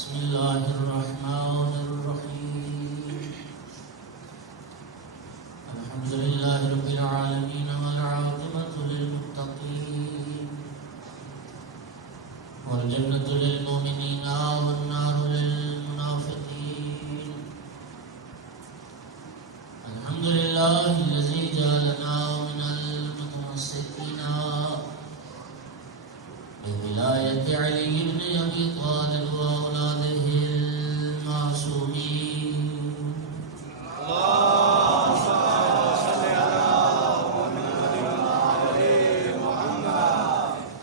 بسم اللہ الرحمن الرحیم الحمد للہ رب العالمین والعاقبۃ للمتقین والجنۃ للمؤمنین والنار للمنافقین الحمد للہ الذی جعلنا من المتمسکین بولایت علی بن ابی طالب واولاده المعصومین اللهم صل على محمد.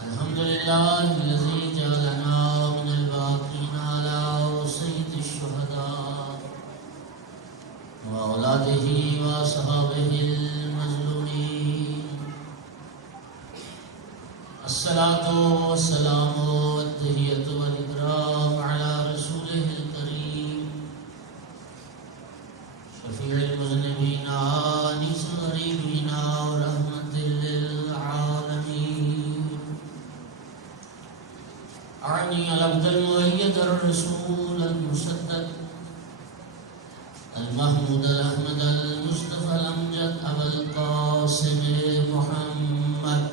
الحمد للہ الذی جعلنا من الباقین علی سید الشہداء واولاده واصحابه المظلومین الصلاة والسلام والتحیۃ والاکرام علی رسولہ الکریم شفیع المذنبین انیس الغریبین ورحمۃ للعالمین اعنی العبد المؤید الرسول المسدد المحمود الاحمد المصطفى الامجد ابا القاسم محمد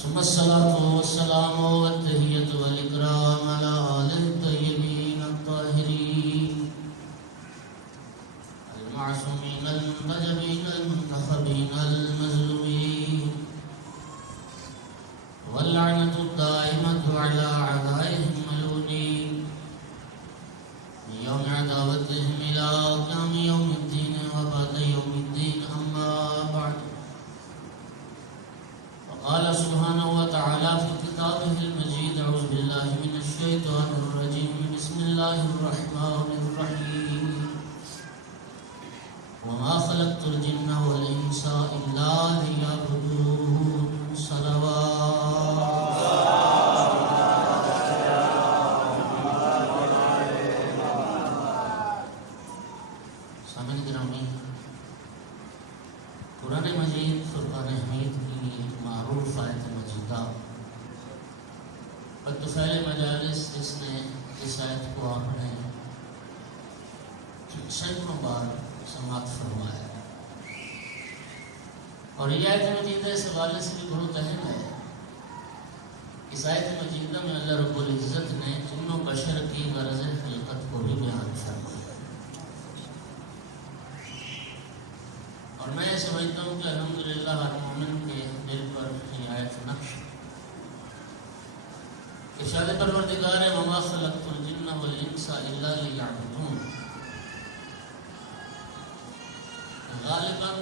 ثم الصلاة والسلام والتحية والإكرام على آل الطيبين الطاهرين المعصومين المنتجبين المنتخبين المظلومين واللعنة الدائمة على أعدائهم الملعونين من يوم عداوتهم إلى قيام يوم الدين وبعد يوم الدين أما بعد قال سبحانه وتعالى في كتابه المجيد أعوذ بالله من الشيطان الرجيم بسم الله الرحمن الرحيم وما خلقت الجن والإنس إلا ليعبدون صلوات سامعین گرامی، قرآن مجید فرقان حمید کی معروف آیت مجیدہ الطفیل مجالس، جس نے اس آیت کو آپ نے سینکڑوں بار سماعت فرمایا، اور یہ آیت مجیدہ اس حوالے سے بھی بہت اہم ہے۔ اس آیت مجیدہ میں اللہ رب العزت نے جن و بشر کی غرض خلقت کو بھی بیان فرمایا، اور میں یہ سمجھتا ہوں کہ الحمدللہ ہر مومن کے دل پر یہ آیت نقش ارشاد پروردگار ہے وما خلقت الجن والانس الا لیعبدون۔ غالباً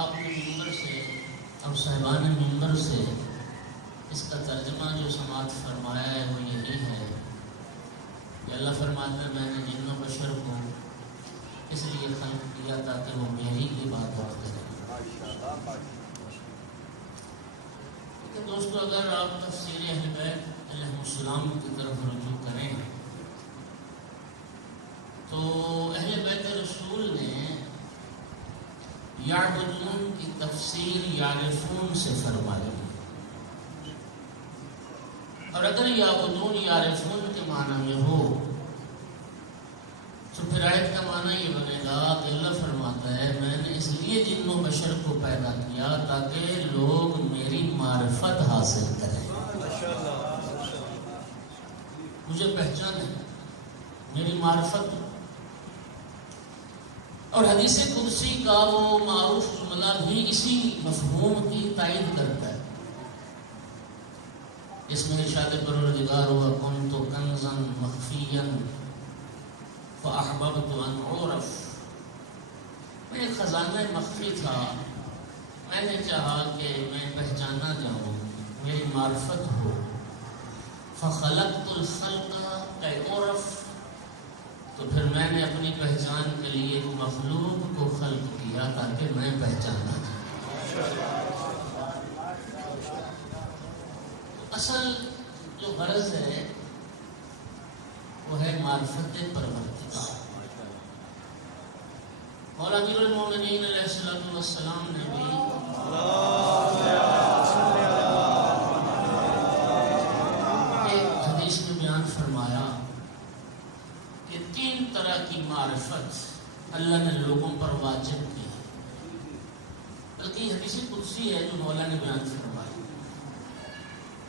آپ نے منبر سے، اب صاحبان منبر سے اس کا ترجمہ جو سماعت فرمایا ہے وہ یہی ہے کہ اللہ فرماتا ہے میں نے جن و بشر کو اس لیے خلق کیا تاکہ وہ میری عبادت کریں۔ لیکن دوستو، اگر آپ تفسیر اہل بیت علیہ السلام کی طرف رجوع کریں تو اہل بیت رسول نے یعبدون کی تفسیر یعرفون سے فرمائی، اور اگر یعبدون یعرفون کے معنی میں ہو تو پھر آیت کا معنی یہ بنے گا کہ اللہ فرماتا ہے میں نے اس لیے جن و بشر کو پیدا کیا تاکہ لوگ میری معرفت حاصل کریں، مجھے پہچانیں، میری معرفت۔ اور حدیث قدسی کا وہ معروف جملہ بھی اسی مفہوم کی تائید کرتا ہے، اس میں ارشاد پروردگار ہوا کنت کنزا مخفیا فاحببت ان اعرف، میں ایک خزانہ مخفی تھا، میں نے چاہا کہ میں پہچانا جاؤں، میری معرفت ہو۔ فخلقت الخلق کی اعرف، تو پھر میں نے اپنی پہچان کے لیے ایک مخلوق کو خلق کیا تاکہ میں پہچانا جاؤں۔ اصل جو غرض ہے وہ ہے معرفت پروردگار۔ اور امیر المومنین علیہ السلام نے بھی فرمایا کہ 3 طرح کی معرفت اللہ نے لوگوں پر واجب کی ہے، بلکہ یہ حدیث قدسی ہے جو مولا نے بیان فرمائی۔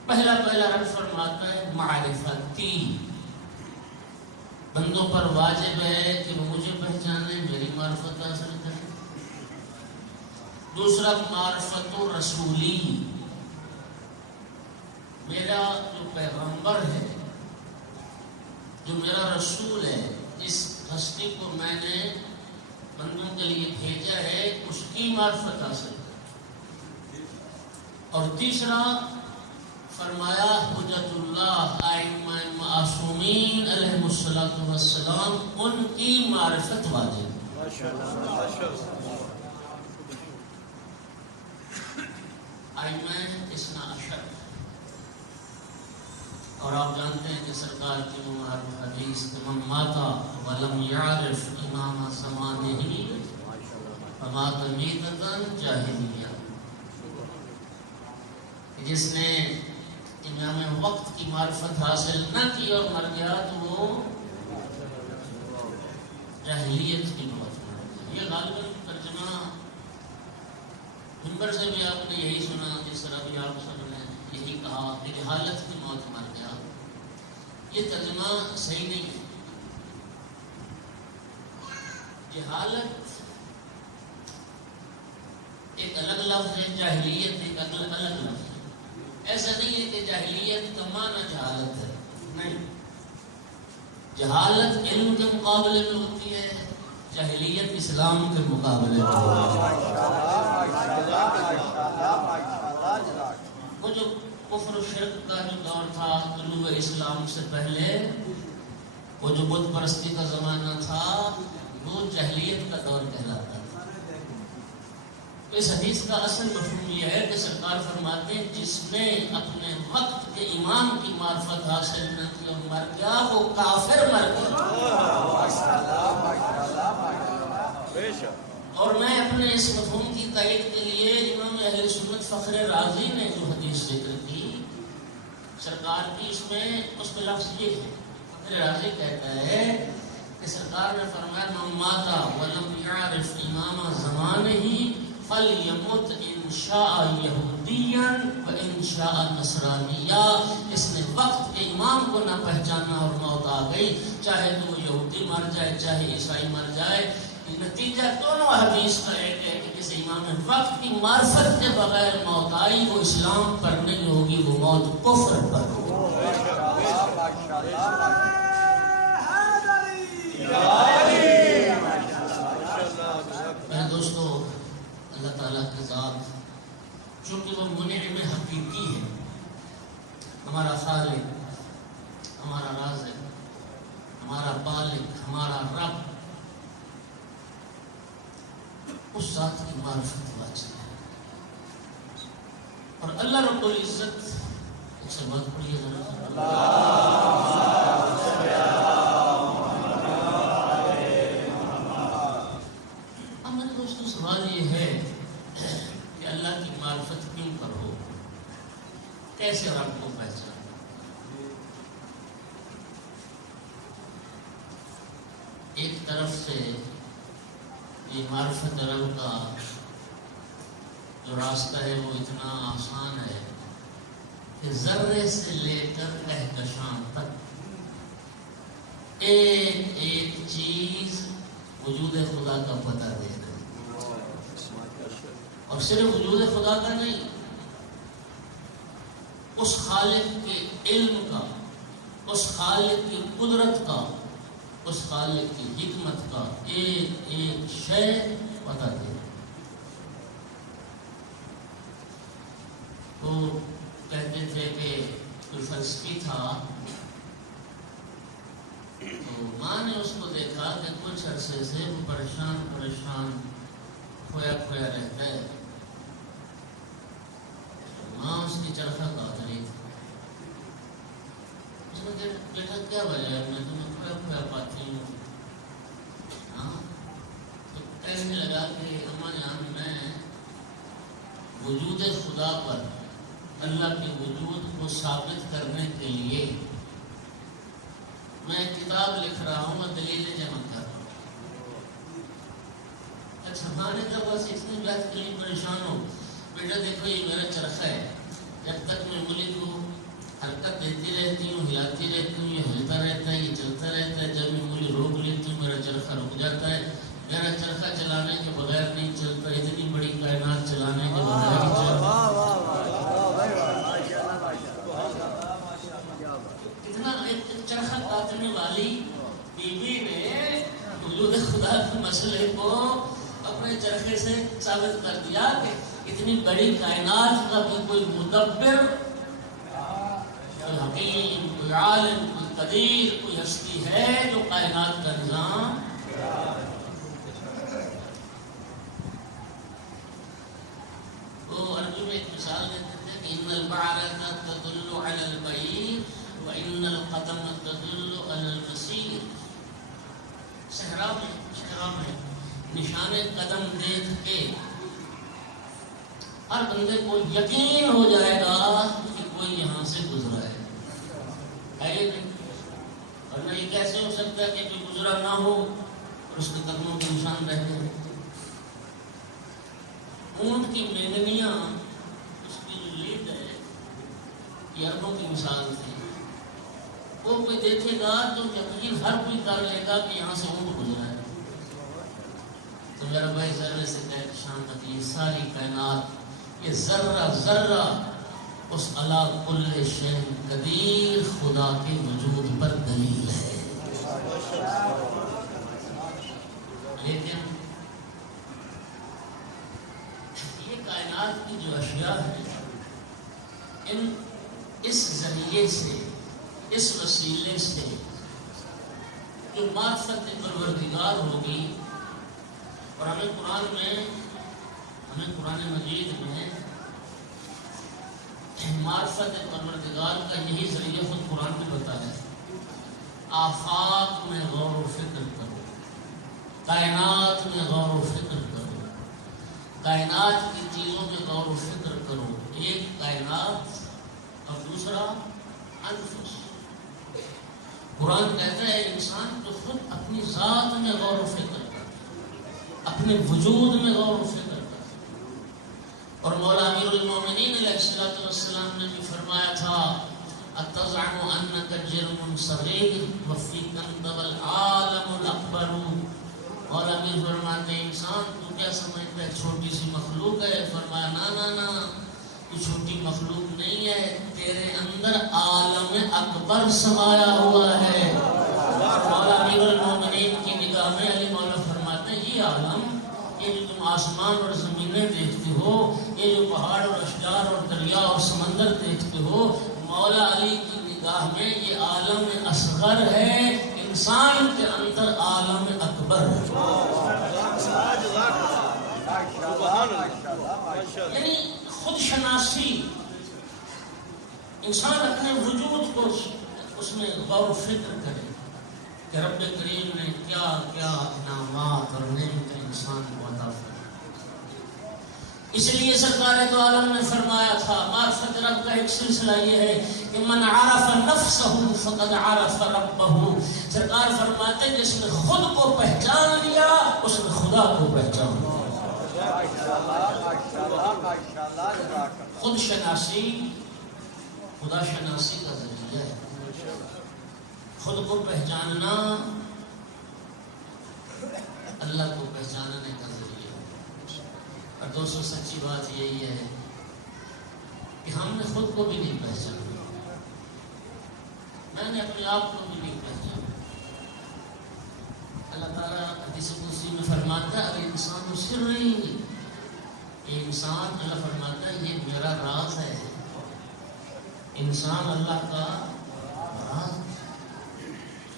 پہلا رب فرماتا ہے معرفتی، بندوں پر واجب ہے کہ وہ مجھے پہچانے، میری معرفت حاصل کریں۔ دوسرا معرفت رسولی، میرا جو پیغمبر ہے، جو میرا رسول ہے، اس ہستی کو میں نے بندوں کے لیے بھیجا ہے، اس کی معرفت حاصل کریں۔ اور تیسرا فرمایا حجت اللہ ائمہ معصومین علیہم الصلوۃ والسلام، ان کی معرفت واجب۔ ائمہ اثنا عشر، اور آپ جانتے ہیں کہ سرکار کی مبارک حدیث من ماتا ولم یعرف امام زمانہ فمات میتۃ جاہلیہ، جس نے امام وقت کی معرفت حاصل نہ کی اور مر گیا تو وہ جاہلیت کی موت مر گیا۔ یہ غالباً ترجمہ منبر سے بھی آپ نے یہی سنا، جس طرح بھی آپ سب نے یہی کہا کہ جہالت کی موت مر گیا، یہ ترجمہ صحیح نہیں ہے۔ جہالت ایک الگ لفظ ہے، جاہلیت ایک الگ لفظ ہے۔ ایسا نہیں ہے کہ جاہلیت کا معنی جہالت ہے، نہیں، جہالت علم کے مقابلے میں ہوتی ہے، جاہلیت اسلام کے مقابلے میں ہوتی ہے۔ وہ جو کفر و شرک کا جو دور تھا طلوع اسلام سے پہلے، وہ جو بت پرستی کا زمانہ تھا، وہ جاہلیت کا دور کہلاتا تھا۔ اس حدیث کا اصل مفہوم یہ ہے کہ سرکار فرماتے ہیں جس نے اپنے وقت کے امام کی معرفت حاصل نہ کی اور مر گیا، وہ کافر مر گیا۔ اور میں اپنے اس مفہوم کی تائید کے لیے امام اہل سنت فخر رازی نے جو حدیث ذکر کی سرکار کی، اس میں اس کا لفظ یہ ہے، فخر رازی کہتا ہے کہ سرکار نے فرمایا من مات ولم یعرف امام زمانہ فلیمت ان شاء یہودیا و ان شاء نصرانیا، اس نے وقت کے امام کو نہ پہچانا اور موت آ گئی، چاہے تو وہ یہودی مر جائے چاہے عیسائی مر جائے، نتیجہ دونوں حدیث کا ایک ہے کہ جس امام وقت کی معرفت کے بغیر موت آئی وہ اسلام پر نہیں ہوگی، وہ موت کفر پر ہوگی۔ میرے دوستو، اللہ تعالیٰ کی ذات چونکہ وہ منعم حقیقی ہے، ہمارا خالق، ہمارا رازق، ہمارا بالغ، ہمارا رب، اس ذات کی معرفت واجب ہے۔ اور اللہ رب العزت ایک سے بات پڑھی ہے اب میرے دوستوں سوال یہ ہے کہ اللہ کی معرفت کیوں کرو، کیسے رب کو پہچانو؟ ایک طرف سے یہ معرفت رب کا جو راستہ ہے وہ اتنا آسان ہے کہ ذرے سے لے کر کہکشاں تک ایک ایک چیز وجود خدا کا پتہ دے رہی، اور صرف وجود خدا کا نہیں، اس خالق کے علم کا، اس خالق کی قدرت کا، اس خالق کی حکمت کا ایک ایک شے پتہ دے۔ وہ کہتے تھے کہ کوئی فلسفی تھا، تو ماں نے اس کو دیکھا کہ کچھ عرصے سے وہ پریشان کھویا رہتا ہے، ماں اس کی چرخہ کاٹ رہی تھی۔ اس نے کہا بیٹا کیا وجہ ہے، میں تمہیں کھویا پاتی ہوں؟ ہاں، تو کہنے لگا کہ اماں جان، میں وجود خدا پر اللہ کے وجود کو ثابت کرنے کے لیے میں کتاب لکھ رہا ہوں، میں دلیلیں جمع کر رہا ہوں۔ اچھا ہمارے جب بس اتنی بات کے لیے پریشان ہو، بیٹا دیکھو یہ میرا چرخہ ہے، جب تک میں انگلی کو حرکت دیتی رہتی ہوں، ہلاتی رہتی ہوں، یہ ہلتا رہتا ہے، یہ چلتا رہتا ہے، جب میں انگلی روک لیتی ہوں میرا چرخہ رک جاتا ہے۔ میرا چرخہ چلانے کے بغیر نہیں چلتا، اتنی بڑی کائنات چلانے کے بغیر نہیں چلتا۔ اتنا ایک چرخہ کاٹنے والی بیوی نے وجود خدا کے مسئلے کو اپنے چرخے سے ثابت کر دیا کہ اتنی بڑی کائنات کا بھی کوئی مدبر، کوئی حکیم، کوئی عالم، کوئی قدیر، کوئی ہستی ہے جو کائنات کا نظام۔ وہ عربی میں ایک مثال دیتے تھے کہ ان البعرة تدل على البعير وان القدم تدل على المسير۔ صحرا میں نشان قدم دیکھ کے ہر بندے کو یقین ہو جائے گا کہ کوئی یہاں سے گزرا ہے یہ نہیں؟ ورنہ یہ کیسے ہو سکتا ہے کہ کوئی گزرا نہ ہو اور اس کے قدموں کے نشان رہتے ہیں؟ اونٹ کی مینگنیاں، اس کی جو لید ہے، یہ عربوں کی مثال تھی۔ وہ کوئی دیکھے گا تو یقین ہر کوئی کر لے گا کہ یہاں سے اونٹ گزرا ہے۔ تو میرا بھائی ذرے سے لے کر شام تک یہ ساری کائنات، یہ ذرہ ذرہ اس علی کل شیء قدیر خدا کے وجود پر دلیل ہے۔ لیکن یہ کائنات کی جو اشیاء ہیں، اس ذریعے سے، اس وسیلے سے جو معرفت پروردگار ہوگی، اور ہمیں قرآن مجید میں معرفت پروردگار کا یہی ذریعہ خود قرآن میں بتایا ہے۔ آفاق میں غور و فکر کرو، کائنات میں غور و فکر کرو، کائنات کی چیزوں میں غور و فکر کرو۔ ایک کائنات اور دوسرا انفس۔ قرآن کہتا ہے انسان تو خود اپنی ذات میں غور و فکر کر، اپنے وجود میں غور و فکر کر۔ اور مولا امیر المومنین علیہ السلام نے بھی فرمایا تھا اتزعم انک جرم صغیر وفیک انطب العالم الاکبر۔ مولا امیر فرماتے ہیں انسان تو کیا سمجھتا ہے چھوٹی سی مخلوق ہے؟ فرمایا نا تو چھوٹی مخلوق نہیں ہے، تیرے اندر عالم اکبر سمایا ہوا ہے۔ مولا امیر المومنین کی نگاہ میں علی مولا فرماتے ہیں یہ عالم، یہ جو تم آسمان اور زمینیں دیکھتے ہو، یہ جو پہاڑ اور اشجار اور دریا اور سمندر دیکھتے ہو، مولا علی کی نگاہ میں یہ عالم اصغر ہے، انسان کے اندر عالم اکبر ہے۔ یعنی خود شناسی، انسان اپنے وجود کو اس میں غور و فکر کرے کہ رب کریم نے کیا کیا انعامات اور نعمتیں انسان کو عطا فرمائیں۔ اس لیے سرکار دو عالم نے فرمایا تھا معرفت رب کا ایک سلسلہ یہ ہے کہ من عرف نفسہ فقد عرف ربہ۔ سرکار فرماتے ہیں جس نے خود کو پہچان لیا اس نے خدا کو پہچان لیا۔ خود شناسی خدا شناسی کا ذریعہ ہے۔ خود کو پہچاننا اللہ کو پہچاننے کا ذریعہ ہے۔ اور دوستوں سچی بات یہی ہے کہ ہم نے خود کو بھی نہیں پہچانا، میں نے اپنے آپ کو بھی نہیں پہچانا۔ اللہ تعالیٰ حدیث قدسی میں فرماتا ہے الانسان سرّی، یہ انسان اللہ فرماتا ہے یہ میرا راز ہے۔ انسان اللہ کا راز،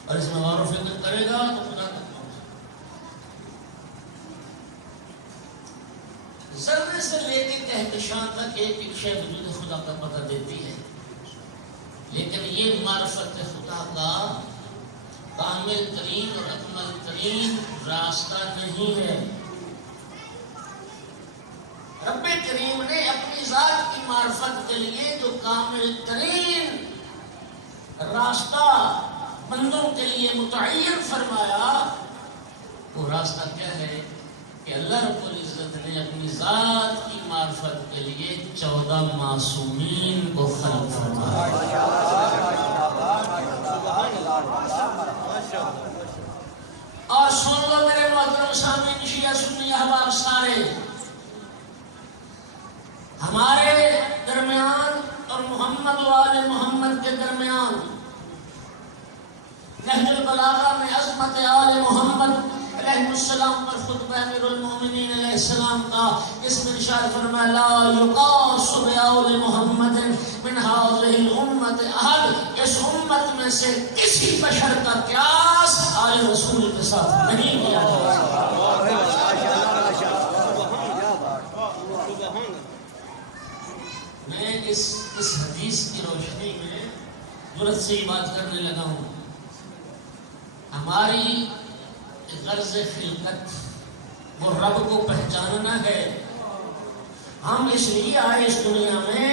اور اس میں غور و فکر کرے گا تو خدا تک پہنچے۔ ذرے سے لے کے کہکشاں تک ایک شے وجود خدا کا پتہ دیتی ہے، لیکن یہ معرفت خدا کا کامل ترین اور اکمل ترین راستہ نہیں ہے۔ رب کریم نے اپنی ذات کی معرفت کے لیے جو کامل ترین راستہ بندوں کے لیے متعین فرمایا، وہ راستہ کیا ہے کہ اللہ رب العزت نے اپنی ذات کی معرفت کے لیے 14 معصومین کو خلق فرمایا۔ اور سن لو میرے محترم سامعین، شیعہ سنی احباب سارے، ہمارے درمیان اور محمد و آل محمد کے درمیان نہج البلاغہ میں عظمت آل محمد علیہ السلام پر خطبہ امیر المومنین علیہ السلام کا، اس میں ارشاد فرمایا لا یقاس بآل محمد من هذه الامت احد، اس امت میں سے کسی بشر کا قیاس آل رسول کے ساتھ نہیں کیا جا سکتا۔ میں اس حدیث کی روشنی میں جرأت سے بات کرنے لگا ہوں۔ ہماری غرض خلقت وہ رب کو پہچاننا ہے۔ ہم اس لیے آئے اس دنیا میں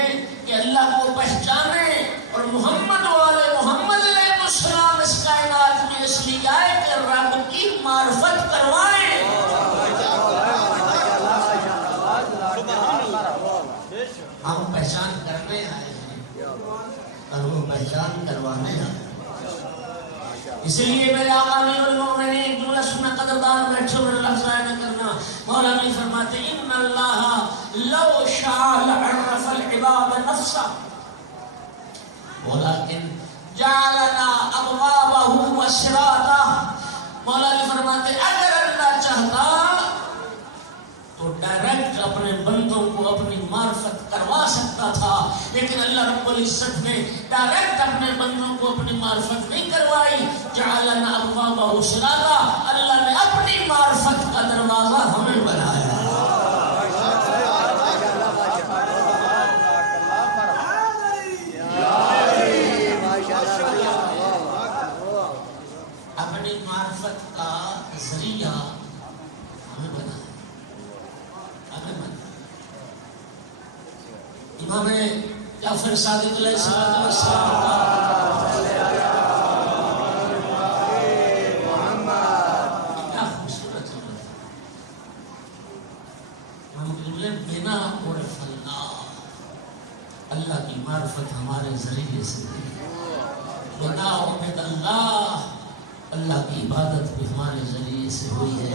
کہ اللہ کو پہچانے، اور محمد والے محمد علیہ السلام اس کائنات میں اس لیے آئے کہ رب کی معرفت کروائیں۔ ہم پہچان کرنے آئے ہیں اور وہ پہچان کروانے آئے ہیں۔ اس لیے میرے آقا امیر المومنین جو رسم قدردان بیٹھے میرے لفظ ضائع نہ کرنا، مولا علی فرماتے ان اللہ لو شاء لعرف العباد نفسا ولكن جعلنا ابوابه وصراطا۔ مولا علی فرماتے اگر اللہ چاہتا تو ڈائریکٹ اپنے بندوں کو اپنی معرفت کروا سکتا تھا، لیکن اللہ رب العزت نے ڈائریکٹ اپنے بندوں کو اپنی معرفت نہیں کروائی۔ جعلنا ابوابہ صراطا، اللہ نے اپنی معرفت کا دروازہ ہمیں بنایا۔ اپنی معرفت کا ذریعہ ہمیں بنایا۔ امام جعفر صادق علیہ السلام کیا خوبصورت ہے، ہم جملے بنا عرف اللہ، اللہ کی معرفت ہمارے ذریعے سے بنا عبد اللہ، اللہ کی عبادت بھی ہمارے ذریعے سے ہوئی ہے،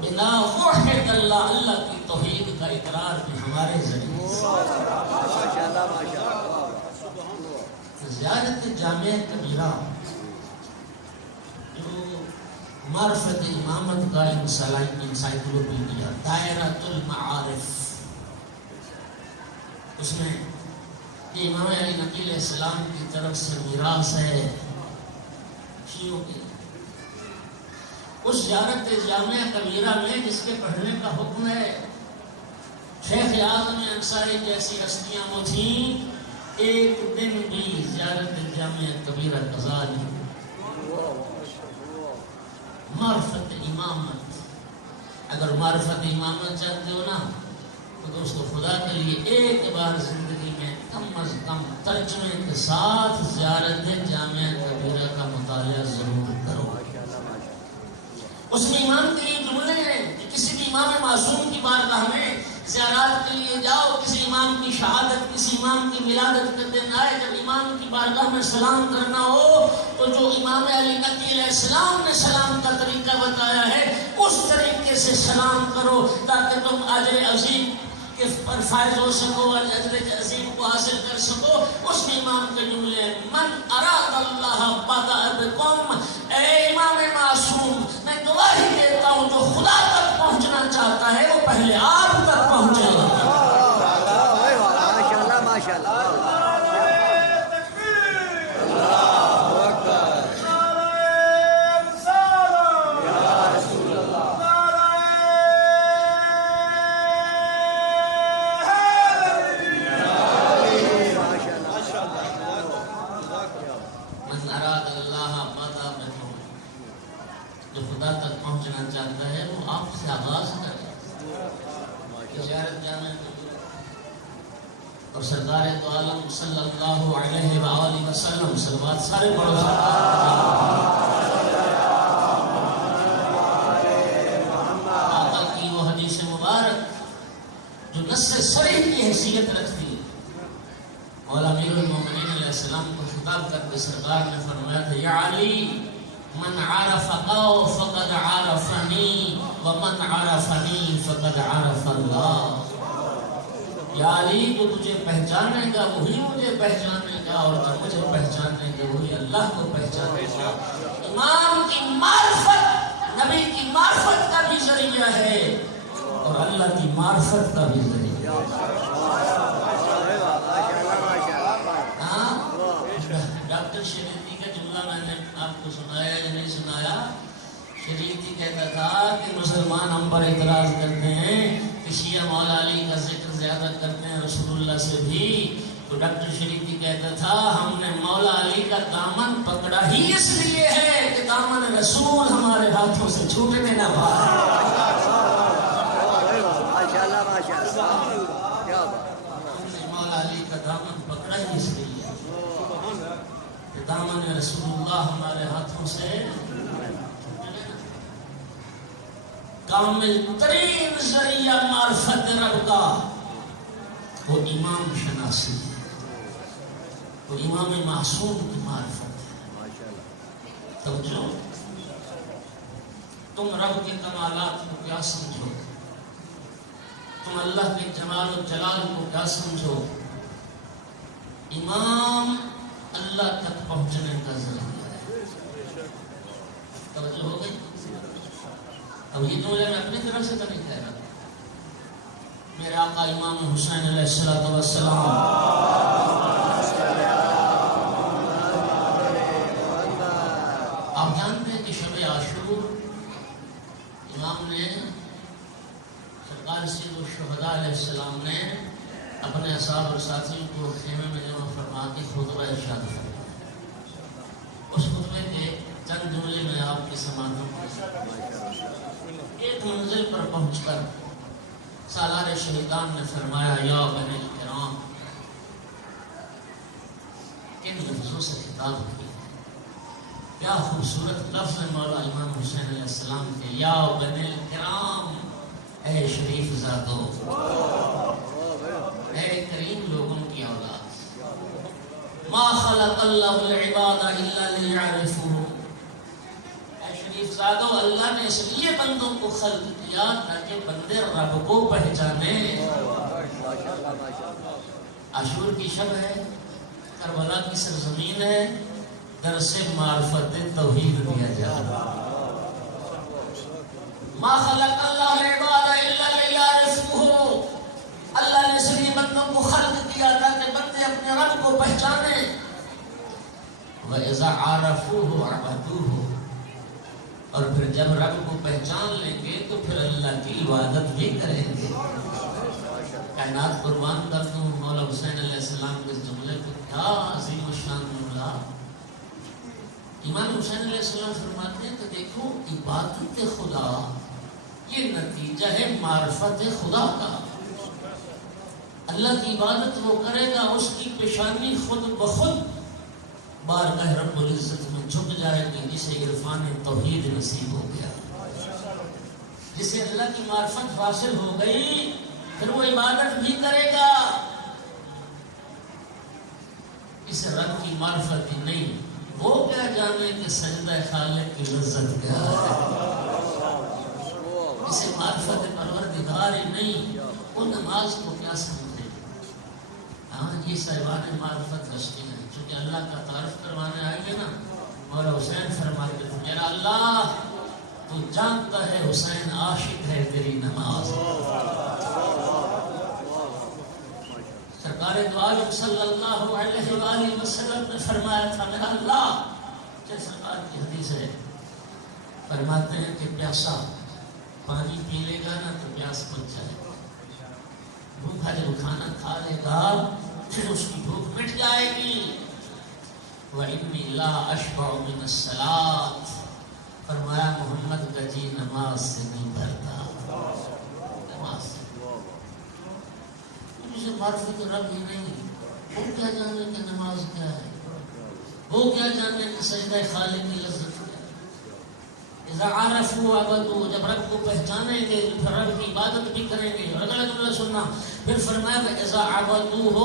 بنا وحد اللہ، اللہ کی توحید کا اقرار بھی ہمارے ذریعے سے۔ زیارت جامع کبیرہ جو معرفت امامت کا انسائکلوپیڈیا دائرۃ المعارف، اس میں یہ امام علی نقی علیہ السلام کی طرف سے میراث ہے شیعوں کی۔ اس زیارت جامعہ کبیرہ میں جس کے پڑھنے کا حکم ہے، شیخ اعظم انصاری جیسی ہستیاں وہ تھیں، ایک دن بھی زیارت جامعہ کبیرہ قضا نہیں۔ معرفت امامت، اگر معرفت امامت چاہتے ہو نا تو دوستو خدا کے لیے ایک بار زندگی میں کم از کم ترجمے کے ساتھ زیارت جامعہ کبیرہ کا مطالعہ ضرور کرو۔ اس میں امام کے لیے جملے ہیں کہ کسی بھی امام معصوم کی بارگاہ میں زیارات کے لیے جاؤ، کسی امام کی شہادت، کسی امام کی ولادت کا دن آئے، جب امام کی بارگاہ میں سلام کرنا ہو تو جو امام علی نقی علیہ السلام نے سلام کا طریقہ بتایا ہے اس طریقے سے سلام کرو تاکہ تم اجر عظیم کے پر فائز ہو سکو اور اجر عظیم کو حاصل کر سکو۔ اس میں امام کے جملے من اراد اللہ بدأ بکم، اے امام معصوم میں گواہی دیتا ہوں جو خدا تک پہنچنا چاہتا ہے وہ پہلے آپ تک پہنچے گا۔ ماشاءاللہ ماشاءاللہ۔ جو خدا تک پہنچنا چاہتا ہے وہ آپ سے آغاز کرے۔ اور سرکار دو عالم صلی اللہ علیہ وآلہ وسلم صلوات سارے پڑھو آقا کی وہ حدیث مبارک جو نص صریح کی حیثیت رکھتی ہے. مولا امیر المومنین علیہ السلام کو خطاب کرتے سرکار نے فرمایا تھا یا علی من عرف او فقد عرفنی ومن عرفنی فقد عرف اللہ. یا علی تو تجھے پہچانے گا وہی مجھے پہچانے گا اور جو مجھے پہچانے گا وہی اللہ کو پہچانے گا. امام کی معرفت نبی کی معرفت کا بھی ذریعہ ہے اور اللہ کی معرفت کا بھی ذریعہ. ڈاکٹر شریعتی کا جملہ میں نے آپ کو سنایا یا نہیں سنایا؟ شریعتی کہتا تھا کہ مسلمان ہم پر اعتراض کرتے ہیں کہ شیعہ مولا علی کا ذکر زیادہ کرتے ہیں رسول اللہ سے بھی. تو ڈاکٹر شریعتی کہتا تھا ہم نے مولا علی کا دامن پکڑا ہی اس لیے ہے کہ دامن رسول ہمارے ہاتھوں سے چھوٹنے نہ پائے. ہم نے مولا علی کا دامن پکڑا ہی اس لیے کہ دامن رسول اللہ ہمارے ہاتھوں سے. کامل ترین ذریعہ معرفت رب کا وہ امام شناسی ہے، وہ امام معصوم کی معرفت ہے. توجہ، تم رب کے کمالات کو کیا سمجھو؟ تم اللہ کے جمال و جلال کو کیا سمجھو؟ امام اللہ تک پہنچنے کا ذریعہ ہے. توجہ ہو گئی؟ اب یہ جملے میں اپنی طرف سے تو نہیں کہہ رہا. میرے آقا امام حسین علیہ السلام آپ جانتے ہیں کہ شب عاشور امام نے سرکار سید الشہداء علیہ السلام نے اپنے اصحاب اور ساتھیوں کو خیمے میں جمع فرما کے خطبہ ارشاد فرمایا. اس خطبے کے چند جملے میں آپ کے سماعت ہوں. ایک منزل پر پہنچ کر سالار شہیدان نے فرمایا یا بنی الکرام. کن لفظوں سے خطاب کیا، کیا خوبصورت لفظ مولا امام حسین علیہ السلام کے. یا بنی الکرام، اے شریف ذاتو، اے کریم لوگوں کی اولاد. ما خلق اللہ العباد الا لیعرفوہ. زادو، اللہ نے اس لیے بندوں کو خلق کیا تاکہ بندے رب کو پہچانے. عاشور کی شب ہے، کربلا کی سرزمین ہے، درس معرفت توحید دیا جائے. ما خلق اللہ العباد الا لیعرفوہ. اللہ نے اس لیے بندوں کو خلق کیا تاکہ بندے اپنے رب کو پہچانے. وَإِذَا عَرَفُوهُ عَبَدُوهُ. اور پھر جب رب کو پہچان لیں گے تو پھر اللہ کی عبادت بھی کریں گے. کائنات قربان کر دوں مولا حسین علیہ السلام کے جملے کو. کیا عظیم الشان جملہ. امام حسین علیہ السلام فرماتے ہیں کہ دیکھو عبادت خدا یہ نتیجہ ہے معرفت خدا کا. اللہ کی عبادت وہ کرے گا اس کی پیشانی خود بخود بارگاہ رب العزت میں جھک جائے گی. جسے عرفان توحید نصیب ہو گیا، جسے اللہ کی معرفت حاصل ہو گئی، پھر وہ عبادت بھی کرے گا. اس رب کی معرفت ہی نہیں، وہ کیا جانے کہ سجدہ خالق کی لذت کیا ہے. اسے معرفت پروردگار ہی نہیں، وہ نماز کو کیا سمجھے. ہاں، یہ صاحبان معرفت رشتے ہیں. چونکہ اللہ کا تعارف کروانے آئیں گے نا، مولا حسین فرماتے تھے میرا اللہ تو جانتا ہے حسین عاشق ہے تیری نماز. سرکار دو عالم صلی اللہ علیہ وآلہ وسلم نے فرمایا تھا میرا اللہ، جیسے سرکار کی حدیث ہے، فرماتے ہیں کہ پیاسا پانی پی لے گا نا تو پیاس بچ جائے گا. بھوکا جب کھانا کھا لے گا پھر اس کی بھوک مٹ جائے گی. وَإِنِّي لَا أَشْبَعُ مِنَ الصَّلَاةِ. فرمایا محمد کا جی نماز سے نہیں بھرتا. نماز سے مجھے معرفت رب ہی نہیں، وہ کیا جانے کہ نماز کیا ہے، وہ کیا جانے کہ سجدہ خالق کی لذت کیا ہے۔ اذا عرفوا عبدوا، جب رب کو پہچانیں گے پھر رب کی عبادت بھی کریں گے۔ اور اگلا جملہ سننا، پھر فرمایا کہ اذا عبدوه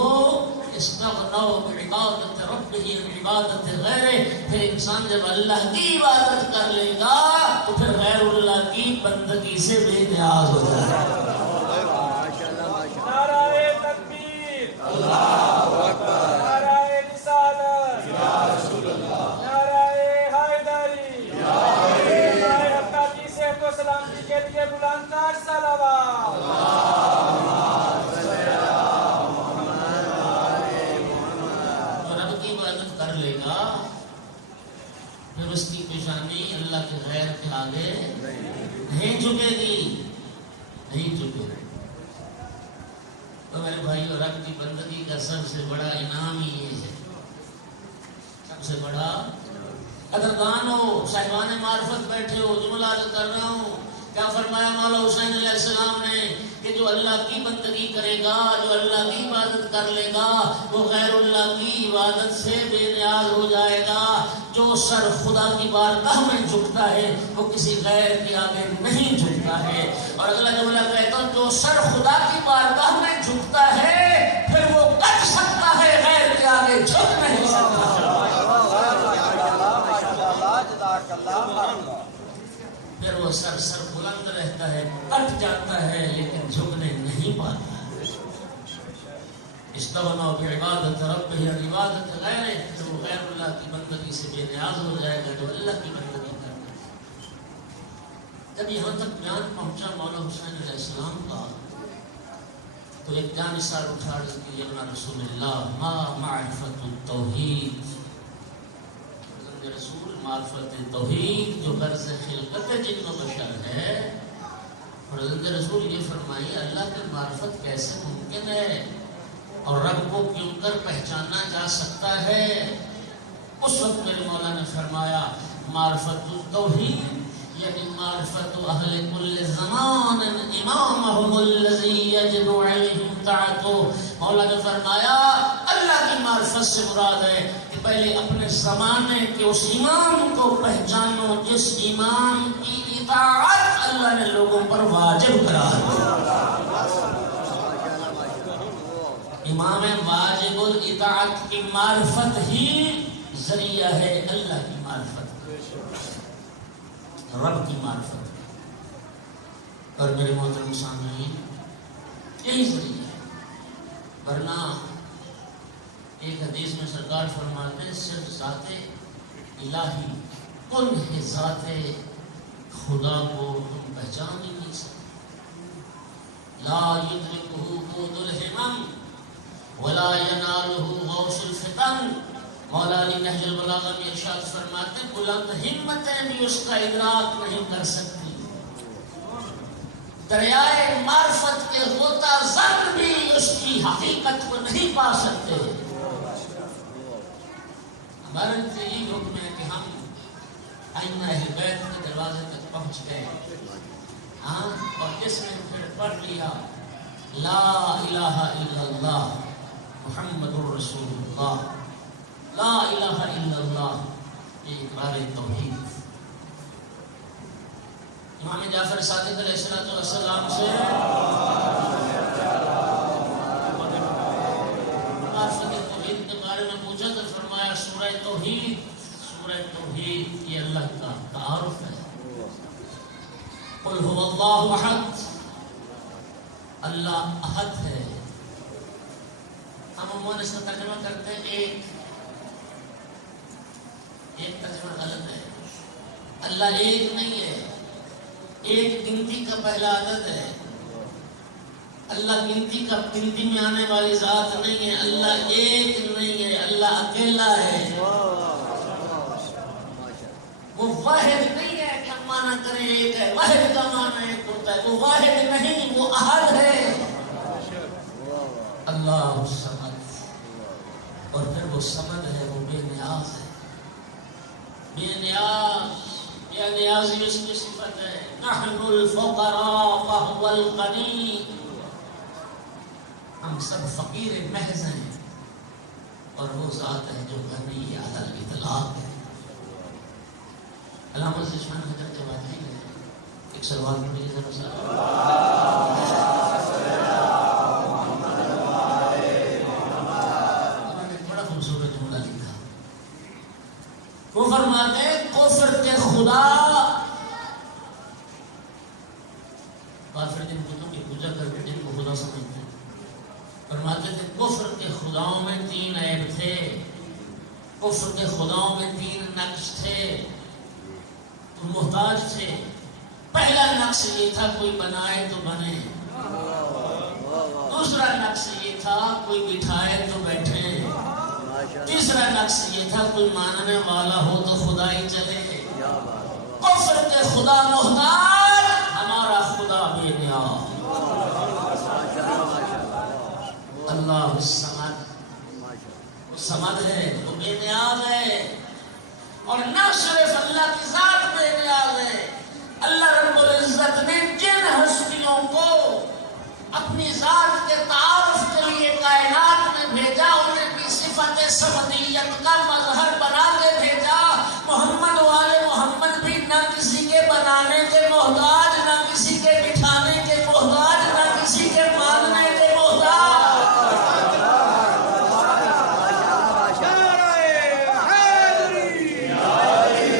استغنوا بعبادت ربه عن عبادت غیرہ، پھر انسان جب اللہ کی عبادت کر لے گا تو پھر غیر اللہ کی بندگی سے بے نیاز ہو جائے گا۔ نعرہ تکبیر، اللہ اکبر، نعرہ رسالت، یا رسول اللہ، نعرہ حیدری، یا حیدری، حقہ کی صحت و سلامتی کے لیے بلند تر صلوات۔ پھر اس کی پیشانی اللہ کے غیر کے آگے نہیں جھکے گی، نہیں جھکے گی۔ تو میرے بھائیو، رب کی بندگی کا سب سے بڑا انعام ہی یہ ہے، سب سے بڑا۔ قدردانو، صاحبان معرفت بیٹھے ہو، جملہ عرض کر رہا ہوں، کیا فرمایا مولا حسین علیہ السلام نے کہ جو اللہ کی بندگی کرے گا، جو اللہ کی عبادت کر لے گا، وہ غیر اللہ کی عبادت سے بے نیاز ہو جائے گا۔ جو سر خدا کی بارگاہ میں جھکتا ہے وہ کسی غیر کے آگے نہیں جھکتا ہے۔ اور اگلا جملہ کہتا ہوں، جو سر خدا کی بارگاہ میں جھکتا ہے پھر وہ کٹ سکتا ہے، غیر کے آگے جھک نہیں سکتا۔ پھر وہ سر بلند رہتا ہے، کٹ جاتا ہے لیکن جھکنے نہیں پاتا۔ استغنوا بعبادت ربہ عن عبادت غیرہ، تو وہ غیر اللہ کی بندگی سے بے نیاز ہو جائے گا جو اللہ کی بندگی کرتا ہے۔ جب یہاں تک بیان پہنچا مولا حسین علیہ السلام کا تو ایک جانثار اٹھا عرض کی، یا رسول اللہ ما معرفت التوحید، رسول معرفت توحید جو غرض خلقت جن و بشر ہے۔ اور حضرت رسول یہ فرمائیے، اللہ کی معرفت کیسے ممکن ہے اور رب کو کیوں کر پہچانا جا سکتا ہے؟ اس وقت میرے مولا نے فرمایا، معرفت التوحید یعنی معرفت اہل کل زمان امامہم الذی یجب علیہم طاعتہ۔ مولا نے فرمایا اللہ کی معرفت سے مراد ہے کہ پہلے اپنے زمانے کے اس امام کو پہچانو جس امام کی اطاعت اللہ نے لوگوں پر واجب قرار دیا۔ امام واجب الاطاعت کی معرفت ہی ذریعہ ہے اللہ کی معرفت، رب کی معرفت۔ اور میرے محترم سامعین، یہی ذریعہ ہے، ورنہ ایک حدیث میں سرکار فرماتے ہیں صرف ذات الہی کن ہے، ذات خدا کو تم پہچان ہی نہیں سکتے۔ لا یدرکہ قوت الہمم ولا ینالہ غوث الفتن۔ مولا علی نہج البلاغہ میں ارشاد فرماتے ہیں بلند ہمتیں بھی اس کا ادراک نہیں کر سکتی، دریائے معرفت کے غوطہ زن بھی اس کی حقیقت کو نہیں پا سکتے۔ ہمارا یہی حکم ہے کہ ہم ائمہ اہل بیت کے دروازے تک پہنچ گئے، اور جس نے پھر پڑھ لیا لا الہ الا اللہ محمد الرسول اللہ، لا الہ الا اللہ، یہ اقرار توحید۔ امام جعفر صادق علیہ السلام سے معرفت توحید کے بارے میں پوچھا تو فرمایا سورہ توحید، سورہ توحید یہ اللہ کا تعارف ہے۔ قل هو اللہ احد، اللہ احد ہے۔ ہم عموماً اس کا ترجمہ کرتے ہیں ایک ترجمہ غلط ہے، اللہ ایک نہیں ہے، ایک گنتی کا پہلا عدد ہے، اللہ گنتی میں آنے والی ذات نہیں ہے، اللہ ایک نہیں ہے، اللہ اکیلا ہے، وہ واحد نہیں ہے کہ ہم مانا کریں ایک ہے، واحد کا معنی ایک ہوتا ہے، وہ واحد نہیں، وہ احد ہے، اللہ الصمد۔ اور پھر وہ صمد ہے، وہ بے نیاز ہے، بے نیازی اس کی صفت ہے۔ نحن الفقراء فهو الغنی، ہم سب فقیر محض ہیں اور وہ ذات ہے جو غنی علی الاطلاق ہے. علامہ زشمن حضرت واقعی ہے. ایک سوال پڑھیے ذرا سا. انہوں نے بڑا خوبصورت جملہ لکھا. وہ فرماتے ہیں کفر کے خدا، کافر جن بتوں کی پوجا کر کے جن کو خدا سمجھتے ہیں، فرماتے تھے کفر کے خداؤں میں 3 عیب تھے، کفر کے خداؤں میں 3 نقش تھے، تو محتاج تھے. پہلا نقش یہ تھا کوئی بنائے تو بنے، دوسرا نقش یہ تھا کوئی بٹھائے تو بیٹھے، تیسرا نقش یہ تھا کوئی ماننے والا ہو تو خدائی چلے. کفر کے خدا محتاج، ہمارا خدا بے نیاز. اللہ الصمد، وہ صمد ہے، وہ بے نیاز ہے، اور نہ صرف اللہ کی ذات بے نیاز ہے. اللہ رب العزت نے جن ہستیوں کو اپنی ذات کے تعارف کے لیے کائنات میں بھیجا، انہیں بھی صفت صمدیت کا مظہر بنا کے بھیجا. محمد والے محمد بھی نہ کسی کے بنانے کے محتاج، نہ کسی کے بٹھانے کے محتاج، نہ کسی کے ماننے کے محتاج.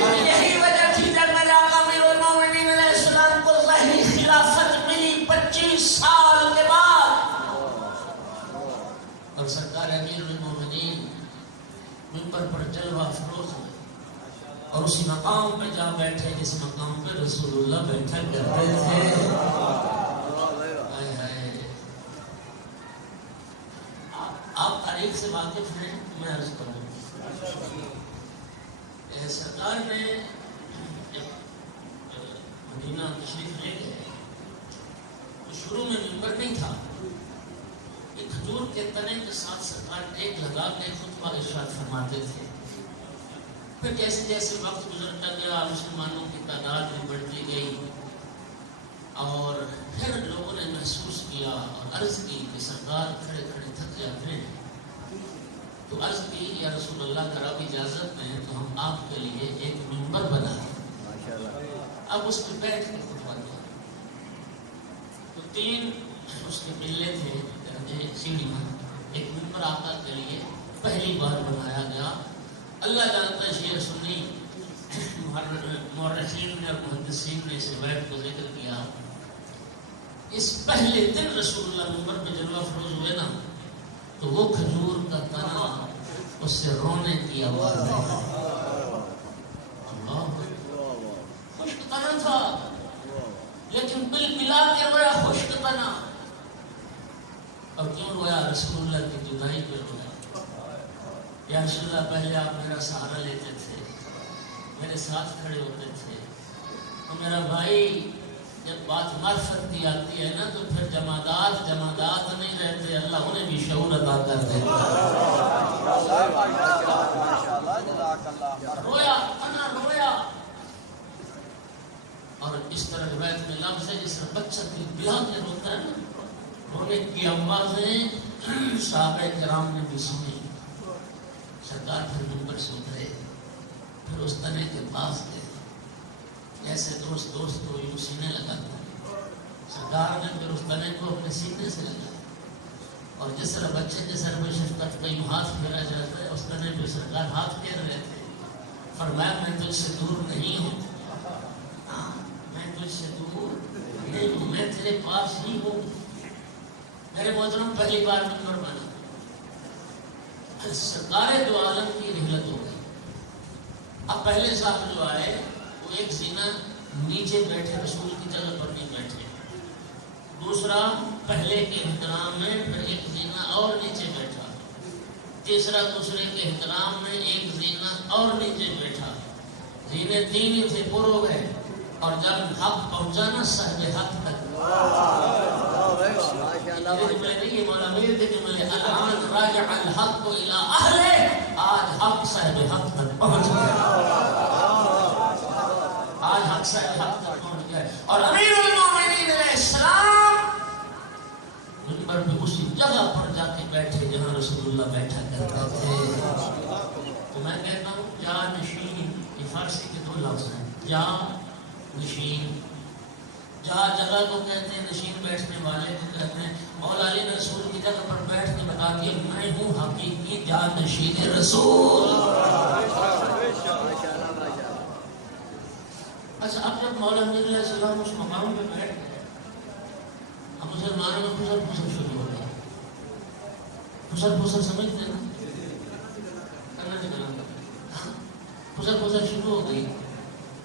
اور یہی وجہ تھی جب میرے آقا امیر المومنین علیہ السلام کو ظاہری خلافت ملی 25 سال کے بعد، اور سرکار امیر المومنین منبر پر جلوہ افروز ہوئے اور اسی مقام پہ جا بیٹھے جس مقام پہ رسول اللہ بیٹھا کرتے تھے. آپ تاریخ سے واقف ہیں، میں عرض کروں. سرکار نے مدینہ تشریف لے گئے تو شروع میں منبر نہیں تھا. ایک کھجور کے تنے کے ساتھ سرکار ٹیک لگا کے خطبہ ارشاد فرماتے تھے. پھر جیسے جیسے وقت گزرتا گیا مسلمانوں کی تعداد بھی بڑھتی گئی اور پھر لوگوں نے محسوس کیا اور عرض کی کہ سرکار کھڑے کھڑے تھک جاتے ہیں. تو عرض کی یا رسول اللہ اگر آپ اجازت دیں تو ہم آپ کے لیے ایک منبر بنا دیں. اب اس پہ بیٹھ کے خطبہ دیا. تو 3 اس کے ملے تھے سیڑھیاں، ایک منبر آقا کے لیے پہلی بار بنایا گیا. اللہ جانتا ہے شیعہ سنی مورخین نے اور محدثین نے اس روایت کو ذکر کیا. اس پہلے دن رسول اللہ منبر پہ جلوہ افروز ہوئے نا، تو وہ کھجور کا تنا اس سے رونے کی آواز آئی. خشک تنا تھا لیکن بل ملا کے بڑا خشک تنا. اور کیوں رویا؟ رسول اللہ کی جدائی پہ رویا. یا رسول اللہ پہلے آپ میرا سہارا لیتے تھے، میرے ساتھ کھڑے ہوتے تھے، اور میرا بھائی جب بات معرفت کی آتی ہے نا تو پھر جمادات نہیں رہتے، اللہ انہیں بھی شعور عطا کر دیتا ہے. رویا انا رویا. اور اس طرح روایت میں لفظ ہے جس طرح بچہ دل بلا کے روتا ہے نا، رونے کی آوازیں صحابہ کرام نے بھی سنی. سرکار پھر منبر سے اترے، پھر اس تنے کے پاس گئے، جیسے دوست کو یوں سینے لگاتا ہے. سرکار نے پھر اس تنے کو اپنے سینے سے لگایا، اور جس طرح بچے کے سر میں شفقت کا یوں ہاتھ پھیرا جاتا ہے، اس تنے پہ سرکار ہاتھ پھیر رہے تھے. فرمایا میں تجھ سے دور نہیں ہوں، میں تجھ سے دور نہیں ہوں، میں تیرے پاس ہی ہوں. میرے محترم پہلی بار منبر بنا، سرکار دو عالم کی رحلت ہو گئی. اب پہلے صاحب جو آئے وہ ایک زینہ نیچے بیٹھے، رسول کی جگہ پر نہیں بیٹھے. دوسرا پہلے کے احترام میں پھر ایک زینہ اور نیچے بیٹھا. تیسرا دوسرے کے احترام میں ایک زینہ اور نیچے بیٹھا. زینے 3 ہی تھے، پر ہو گئے. اور جب حق پہنچانا صاحب حق تک، نہیں مولا میر کے جملے الان راجع الحق الى اہلہ، آج حق صاحب حق تک پہنچ گیا. آج حق صاحب حق تک پہنچ گیا. اور امیر المومنین علیہ السلام منبر پہ اسی جگہ پر جا کے بیٹھے جہاں رسول اللہ بیٹھا کرتے تھے. تو میں کہتا ہوں جا نشین، یہ فارسی کے 2 لفظ ہیں، جا نشین. جا جگہ کو کہتے ہیں، نشین بیٹھنے والے کو کہتے ہیں. مولا علی نے رسول کی جگہ پر بیٹھ کے بتا دیا میں ہوں حقیقی جا نشین رسول. اچھا اب جب مولا علیہ السلام اس مقام پہ بیٹھ گئے، اب مسلمانوں میں پھسل پھسل شروع ہو گیا. پھسل پھسل سمجھتے ہیں نا، کرنا نہیں کرنا، پھسل پھسل شروع ہو گئی.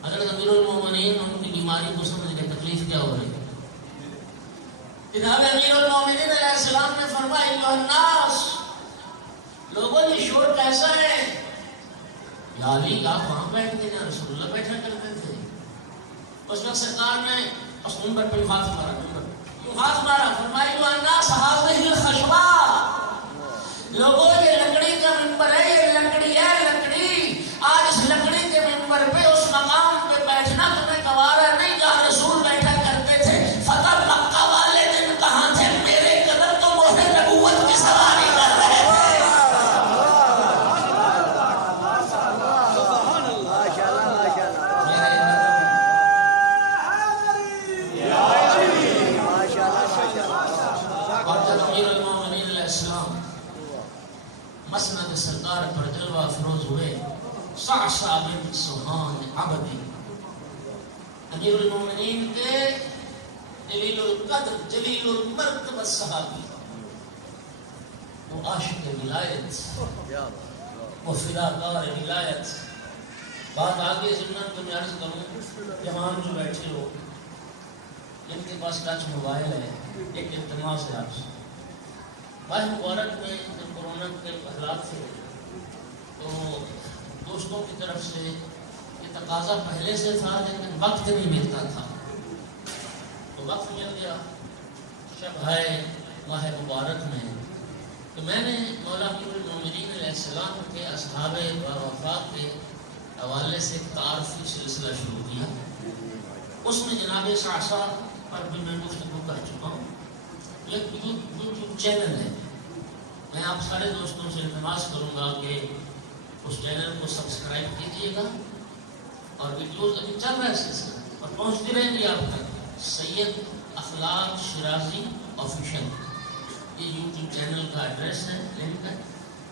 حضرت امیر المومنین ان کی بیماری کو سمجھ گئے تکلیف کیا ہو رہی. جناب امیر المومنین علیہ السلام نے فرمایا ایھا الناس، لوگوں یہ شور کیسا ہے؟ یا علی آپ وہاں بیٹھ گئے جہاں رسول اللہ بیٹھا کرتے تھے. اس وقت سرکار نے اس منبر پہ ہاتھ مارا، فرمایا ایھا الناس ھذہ الخشبہ، لوگوں یہ لکڑی کا منبر ہے، یہ لکڑی ہے لکڑی. آج اس لکڑی کے منبر پہ اس مقام پہ بیٹھنا تمہیں گوارا نہیں جہاں رسول بیٹھا کرتے تھے. فتح مکہ والے دن کہاں تھے؟ میرے قدر تو موہر نبوت کی سواری کر رہے تھے. اور جب امیر المومنین علیہ السلام مسند سرکار پر جلوہ افروز ہوئے، صعصع بن سہان عبدی امیر المومنین کے جلیل القدر جلیل المرتبہ صحابی، وہ عاشق ولایت، وہ فداکار ولایت. بات آگے ضمن کو میں عرض کروں، جوان جو بیٹھے ہو جن کے پاس ٹچ موبائل ہے، ایک التماس ہے آپ سے. ماہ مبارک میں جب کورونا کے حالات تھے تو دوستوں کی طرف سے یہ تقاضا پہلے سے تھا لیکن وقت نہیں ملتا تھا، تو وقت مل گیا شب ہے ماہ مبارک میں. تو میں نے مولا امیر المومنین علیہ السلام کے اصحاب وفا کے حوالے سے تعارفی سلسلہ شروع کیا. اس میں جناب صعصع پر بھی میں گفتگو کر چکا ہوں. ایک یوٹیوب چینل ہے، میں آپ سارے دوستوں سے التماس کروں گا کہ اس چینل کو سبسکرائب کیجیے گا، اور ویڈیوز ابھی چل رہا ہے سلسلہ اور پہنچتی رہیں گی آپ تک. سید اخلاق شیرازی آفیشل یہ یوٹیوب چینل کا ایڈریس ہے، لنک ہے.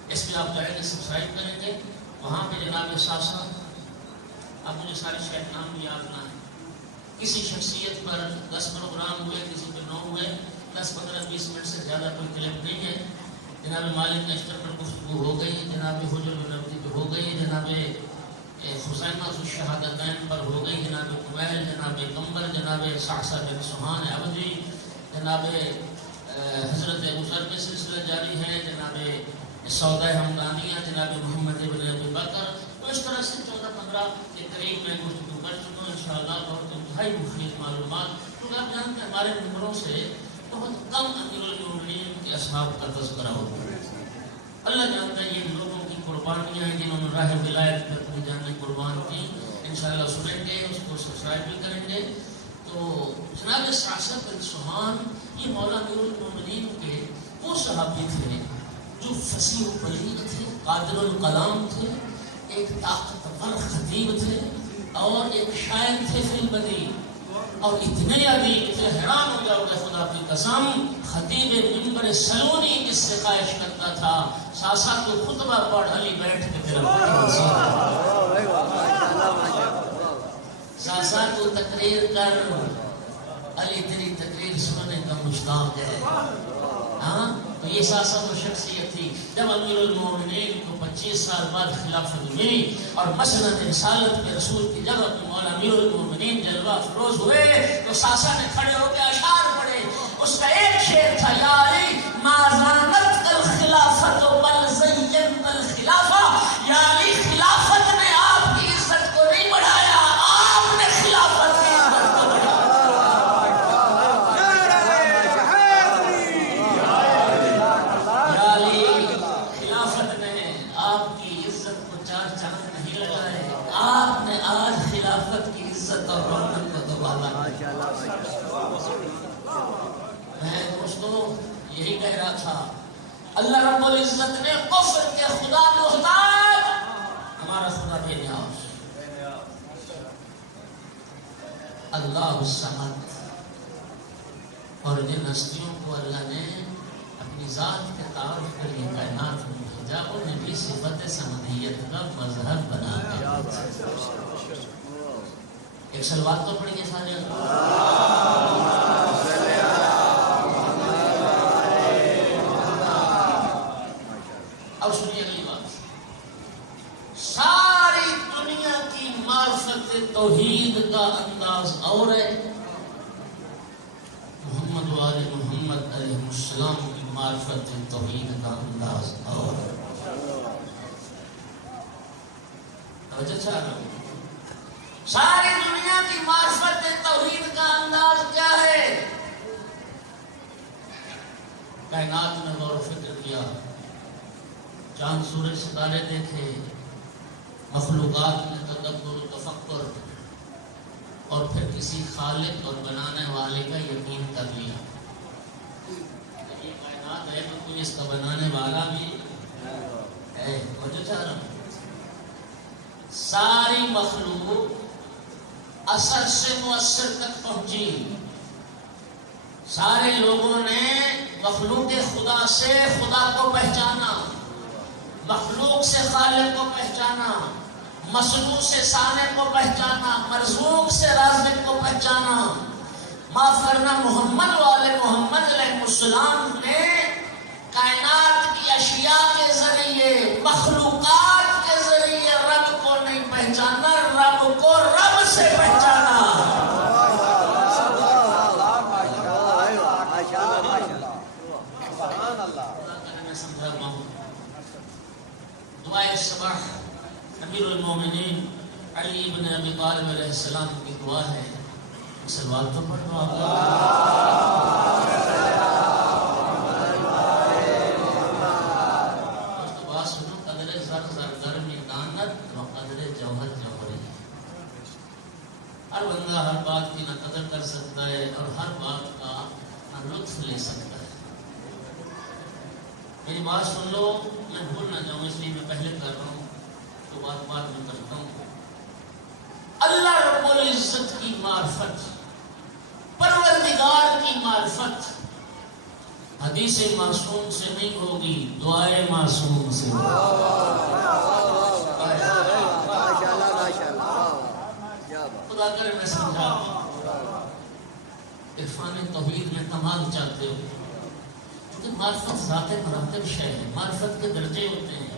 اس پہ آپ جائیں گے، سبسکرائب کریں گے. وہاں پہ جناب صعصع، اب مجھے سارے شاید نام بھی یاد نہ ہے، کسی شخصیت پر 10 پروگرام ہوئے، کسی پہ 9 ہوئے، 10 15 20 منٹ سے زیادہ کوئی کلپ نہیں ہے. جناب مالک اشتر پر گفتگو ہو گئی، جناب حجر النبی پہ ہو گئی، جناب خزیمہ الشہادتین پر ہو گئی، جناب قمیل، جناب کمبر، جناب صعصع بن سہان عبدی، جناب حضرت ابوذر کے سلسلہ جاری ہے، جناب سودہ ہمدانیہ، جناب محمد ابن ابی بکر. تو اس طرح سے 14-15 کے قریب میں گفتگو کر چکا ہوں. انشاءاللہ بہت انتہائی مفید معلومات، کیونکہ آپ جانتے ہیں ہمارے نمبروں سے بہت کم امیر المومنین کے اصحاب کا تذکرہ ہوتا ہے. اللہ جانتا ہے یہ لوگوں کی قربانیاں ہیں جنہوں نے راہ ولایت پر اپنی جانیں قربان کی. انشاءاللہ سنیں گے، اس کو سبسکرائب بھی کریں گے. تو جناب صعصع بن سہان یہ مولا امیر المومنین کے وہ صحابی تھے جو فصیح و بلیغ تھے، قادر الکلام تھے، ایک طاقتور خطیب تھے اور ایک شاعر تھے فی البدیع، اور اتنے عظیم تھے حیران ہو جاؤ گے خدا کی قسم. خطیب منبر سلونی جس سے خواہش کرتا تھا صعصع کو خطبہ پڑھ علی بیٹھ کے پھر صعصع کو تقریر کر، علی تیری تقریر سننے کا مشتاق ہے. ہاں تو یہ صعصع وہ شخصیت تھی. جب امیر المومنین کو 25 سال بعد خلافت ملی اور مسند رسالت کے رسول کی جگہ پہ مولا امیر المومنین جلوہ افروز ہوئے تو صعصع نے کھڑے ہو کے اشعار پڑھے. اس کا ایک شعر تھا، یا علی ما زانت الخلافت بل زینت الخلافہ. یا علی خلافت نے آپ کی عزت کو نہیں بڑھایا، آپ نے خلافت کی عزت کو بڑھایا. آپ نے آج خلافت کی عزت اور رونق کو دوبارہ. میں دوستوں یہی کہہ رہا تھا اللہ رب العزت نے کفر کے خدا محتاج ہمارا خدا بے نیاز اللہ الصمد. اور جن ہستیوں کو اللہ نے اپنی ذات کے تعارف کے لیے کائنات میں بھیجا انہیں بھی صفت سمدیت کا مظہر بنا دیا. ایک سلوات تو پڑھیے سارے. اب سنیے اگلی بات. ساری دنیا کی معرفت توحید کا انداز اور ہے، محمد و آل محمد علیہ السلام کی معرفت توحید کا انداز اور ہے. ساری دنیا کی معرفت توحید کا انداز کیا ہے؟ کائنات میں غور و فکر کیا، چاند سورج ستارے دیکھے، مخلوقات میں تدبر و تفکر، اور پھر کسی خالق اور بنانے والے کا یقین کر لیا. یہ کائنات ہے تو کوئی اس کا بنانے والا بھی ہے. مجھے چاہ رہا ہوں ساری مخلوق اثر سے مؤثر تک پہنچی. سارے لوگوں نے مخلوق خدا سے خدا کو پہچانا، مخلوق سے خالق کو پہچانا، مصنوع سے صانع کو پہچانا، مرزوق سے رازق کو پہچانا. معاف کرنا، محمد والے محمد علیہ السلام نے کائنات کی اشیاء کے ذریعے، مخلوقات کے ذریعے رب کو نہیں پہچانا، رب کو رب سے پہچانا. دعائے صباح امیر المومنین علی بن ابی طالب علیہ السلام کی دعا ہے. سلوات تو پڑھ دو بات سنو. قدر زر زر گرمی دانت و قدر جوہر جوہری. ہر بندہ ہر بات کی نہ قدر کر سکتا ہے اور ہر بات کا نہ لطف لے سکتا ہے. میری بات سن لو، میں بھول نہ جاؤں اس لیے میں پہلے کر رہا ہوں تو بات میں کرتا ہوں. اللہ رب العزت کی معرفت، پروردگار کی معرفت حدیث معصوم سے نہیں ہوگی، دعائے معصوم سے. خدا کرے میں سمجھا. عرفان توحید میں کمال چاہتے ہو کیونکہ معرفت ذات مراتب شے ہے، معرفت کے درجے ہوتے ہیں.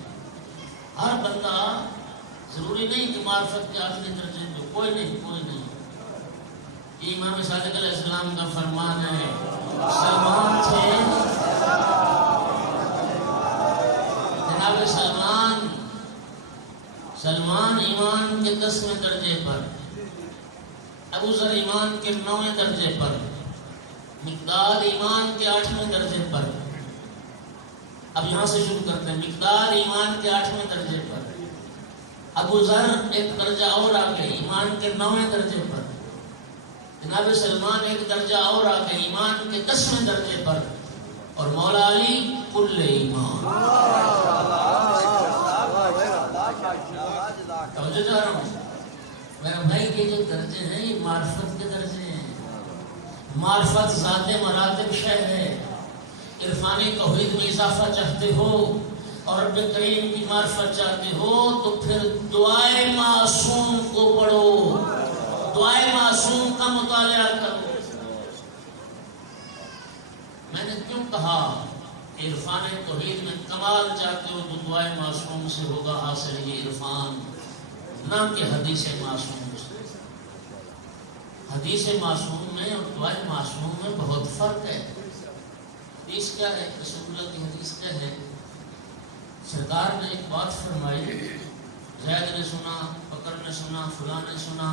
ہر بندہ ضروری نہیں کہ معرفت کے آخری درجے میں، کوئی نہیں. یہ امام صادق علیہ السلام کا فرمان ہے. سلمان تھے، جناب سلمان ایمان کے 10ویں درجے پر، ابو ذر ایمان کے 9ویں درجے پر، مقداد ایمان کے 8ویں درجے پر. اب یہاں سے شروع کرتے ہیں. مقدار ایمان کے 8ویں درجے پر، ابو ذر ایک درجہ اور آگے ایمان کے 9ویں درجے پر، جناب سلمان ایک درجہ اور آگے ایمان کے 10ویں درجے پر، اور مولا علی کل ایمان. توجہ چاہ رہا ہوں میرا بھائی، یہ جو درجے ہیں یہ معرفت کے درجے ہیں. معرفت ذات مراتب شے ہے. عرفانی توحید میں اضافہ چاہتے ہو اور رب کریم کی معرفت چاہتے ہو تو پھر دعائے معصوم کو پڑھو، دعائے معصوم کا مطالعہ کرو. میں نے کیوں کہا کہ عرفان توحید میں کمال چاہتے ہو تو دعائے معصوم سے ہوگا حاصل یہ عرفان، نہ کہ حدیث معصوم سے. حدیث معصوم میں اور دعائے معصوم میں بہت فرق ہے. حدیث کیا ہے؟ رسول اللہ کی حدیث کیا ہے؟ سرکار نے ایک بات فرمائی، زید نے سنا، بکر نے سنا، فلاں نے سنا،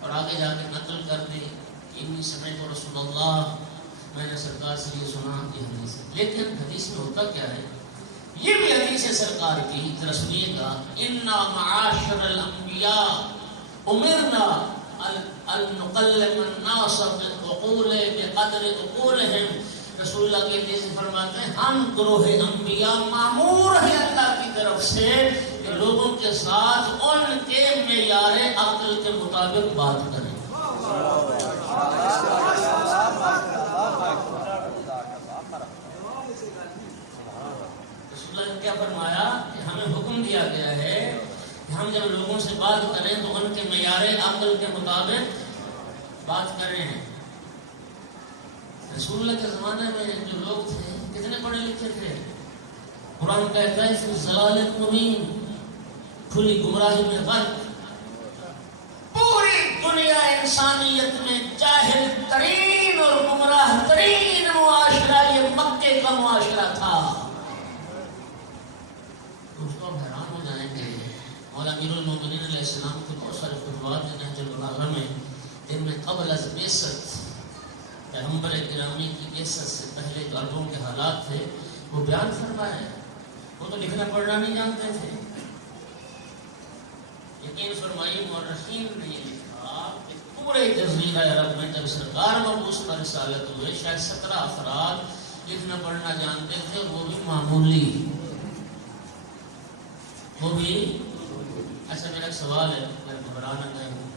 اور آگے جا کے نقل کر دی. انی سمعت رسول اللہ، میں نے سرکار سے یہ سنا. یہ حدیث ہے. لیکن حدیث میں ہوتا کیا ہے؟ یہ بھی حدیث ہے سرکار کی، ذرا سنیے گا. انا معاشر الانبیاء امرنا ان نقلب الناس بالعقول بقدر عقولهم. رسول اللہ کے لیے فرماتے ہیں ہم گروہ انبیاء مامور ہے اللہ کی طرف سے کہ لوگوں کے ساتھ ان کے معیار عقل کے مطابق بات کریں. رسول اللہ نے کیا فرمایا کہ ہمیں حکم دیا گیا ہے کہ ہم جب لوگوں سے بات کریں تو ان کے معیار عقل کے مطابق بات کریں. رسول اللہ کے زمانے میں جو لوگ تھے کتنے پڑھے لکھے تھے. قرآن کہتا ہے فی ضلال مبین، کھلی گمراہی میں غرق. پوری دنیا انسانیت میں جاہل ترین اور گمراہ ترین معاشرہ یہ مکے کا معاشرہ تھا. اس کو حیران ہو جائیں گے. مولا امیر المومنین علیہ السلام کے بہت سارے فتویٰ ہیں نہج البلاغہ میں، جن میں قبل از بعثت پیغمبر گرامی کی بعثت سے پہلے جو عربوں کے حالات تھے وہ بیان فرمایا ہے. وہ تو لکھنا پڑھنا نہیں جانتے تھے. یقین فرمائی مورخین نے یہ لکھا کہ پورے جزیرہ عرب میں جب سرکار مبعوث پر رسالت ہوئے شاید 17 افراد لکھنا پڑھنا جانتے تھے، وہ بھی معمولی. وہ بھی ایسا. میرا ایک سوال ہے، میں گھبرانا گئے ہوں،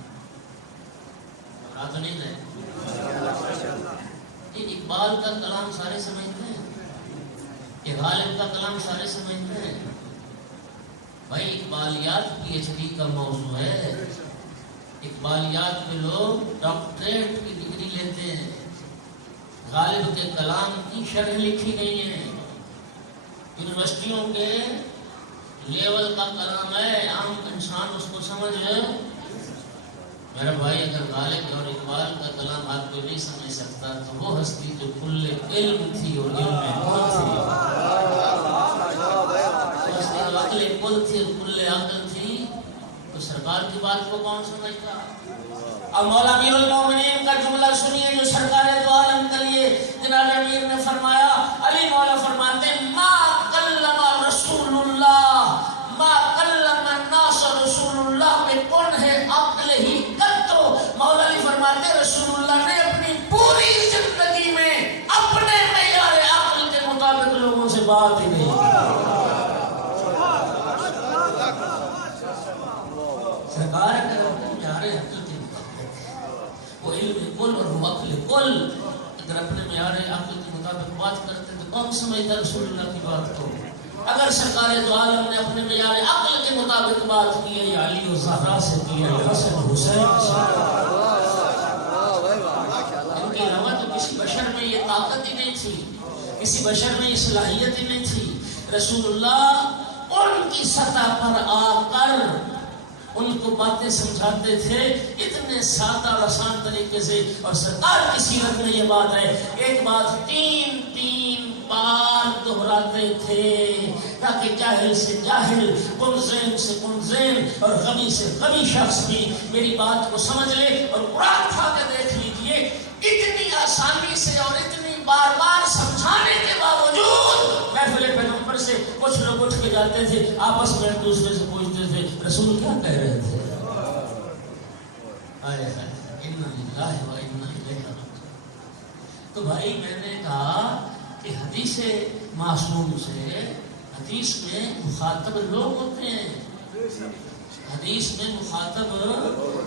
گھبرا تو نہیں گئے. اقبال کا کلام سارے سمجھتے ہیں کہ غالب کا کلام سارے سمجھتے ہیں. بھائی اقبالیات پی ایچ ڈی کا موضوع ہے. اقبالیات میں لوگ ڈاکٹریٹ کی ڈگری لیتے ہیں. غالب کے کلام کی شرح لکھی گئی ہے. یونیورسٹیوں کے لیول کا کلام ہے، عام انسان اس کو سمجھ ہے. میرا بھائی اگر غالب اور اقبال کا کلام آپ کو نہیں سمجھ سکتا تو وہ ہستی جو کل علم تھی اور علم کل تھی، عقل کل تھی اور کل عقل تھی، تو سرکار کی بات کو کون سمجھتا. اب مولا امیر المومنین کا جملہ سنیے جو سرکار دو عالم کے لیے جناب امیر نے فرمایا. علی مولا فرماتے ہیں ما کلم رسول اللہ ما کلم الناس رسول اللہ میں کون ہے عقل ہی کتو. مولا علی فرماتے ہیں رسول اللہ نے اپنی پوری زندگی میں اپنے معیار عقل کے مطابق لوگوں سے بات ہی نہیں کی. سرکار کے معیار عقل کے مطابق وہ علم کل اور وہ عقل کل اگر اپنے معیار عقل کے مطابق بات کرتے تو کون سمجھتا رسول اللہ کی بات کو. اگر سرکار دو عالم نے اپنے معیار عقل کے مطابق بات کی ہے یا علی و زہرا سے کی ہے یا حسن حسین سے، ان کے علاوہ تو کسی بشر میں یہ طاقت ہی نہیں تھی، کسی بشر میں یہ صلاحیت ہی نہیں تھی. رسول اللہ ان کی سطح پر آ کر ان کو باتیں سمجھاتے تھے اتنے سادہ اور آسان طریقے سے. اور سرکار کی سیرت میں یہ بات ہے، ایک بات 3 بار دہراتے تھے تاکہ جاہل سے جاہل، قمزین سے قمزین اور غبی سے غبی شخص بھی میری بات کو سمجھ لے. اور قرآن کھا کے دیکھ لیجئے اتنی آسانی سے اور اتنی بار بار سمجھانے کے باوجود محفل پیغمبر سے کچھ لوگ اٹھ کے جاتے تھے، آپس میں ایک دوسرے سے پوچھتے تھے رسول کیا کہہ رہے تھے. انا للہ و انا الیہ راجعون. تو بھائی میں نے کہا کہ حدیث معصوم سے حدیث میں مخاطب لوگ ہوتے ہیں، حدیث میں مخاطب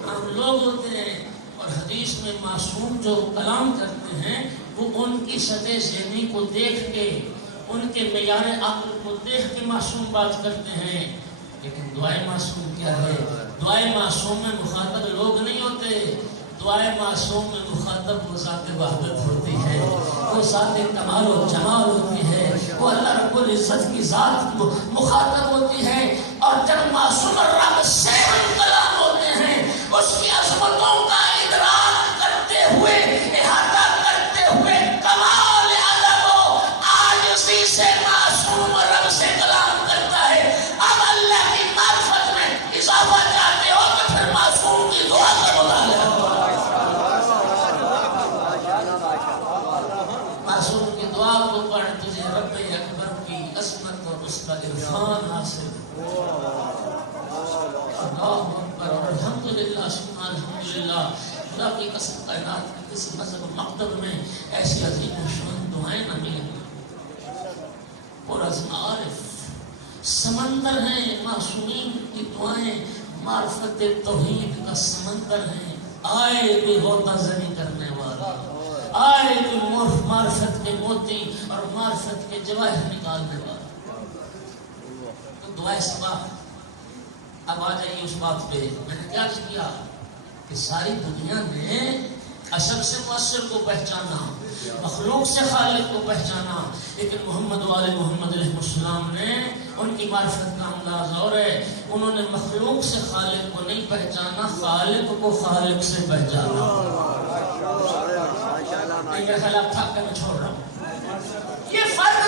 ہم لوگ ہوتے ہیں. اور حدیث میں معصوم جو کلام کرتے ہیں وہ ان کی سطح ذہنی کو دیکھ کے، ان کے معیار عقل کو دیکھ کے معصوم بات کرتے ہیں. لیکن دعائے معصوم کیا ہے؟ دعائے معصوم میں مخاطب لوگ نہیں ہوتے. دعائے معصوم میں مخاطب وہ ذات وحدت ہوتی ہے، وہ ذات کمال و جمال ہوتی ہے، وہ اللہ رب العزت کی ذات مخاطب ہوتی ہے. اور جب معصوم رب سے کلام ہوتے ہیں اس کی عظمتوں کا ادراک کرتے ہوئے، احاطہ کرتے ہوئے، کمال ادب و عاجزی سے معصوم رب سے کلام کرتا ہے. اب اللہ کی معرفت میں اضافہ چاہتے ہو تو پھر معصوم کی دعا کا مطالعہ کرو. معصوم کی دعا کو پڑھ تجھے رب اکبر کی عظمت اور اس کا عرفان حاصل. اللہ اکبر اور الحمدللہ ثم الحمدللہ. خدا کی قسم کائنات کے کسی مذہب مکتب میں ایسی عظیم و شان دعائیں نہ ملیں پرز معارف سمندر ہیں معصومین کی دعائیں معرفت توحید کا سمندر ہیں آئے بھی ہوتا زنی کرنے والا آئے بھی معرفت کے موتی اور معرفت کے جواہر نکالنے والا تو دعائیں سبا اب آ جائیے اس بات پہ میں نے کیا کیا کہ ساری دنیا نے اشرف سے مؤثر کو پہچانا مخلوق سے خالق کو پہچانا لیکن محمد والے محمد علیہ السلام نے ان کی معرفت کا انداز اور ہے انہوں نے مخلوق سے خالق کو نہیں پہچانا خالق کو خالق سے پہچانا میرا خیال تھا کہ میں چھوڑ رہا ہوں یہ فرق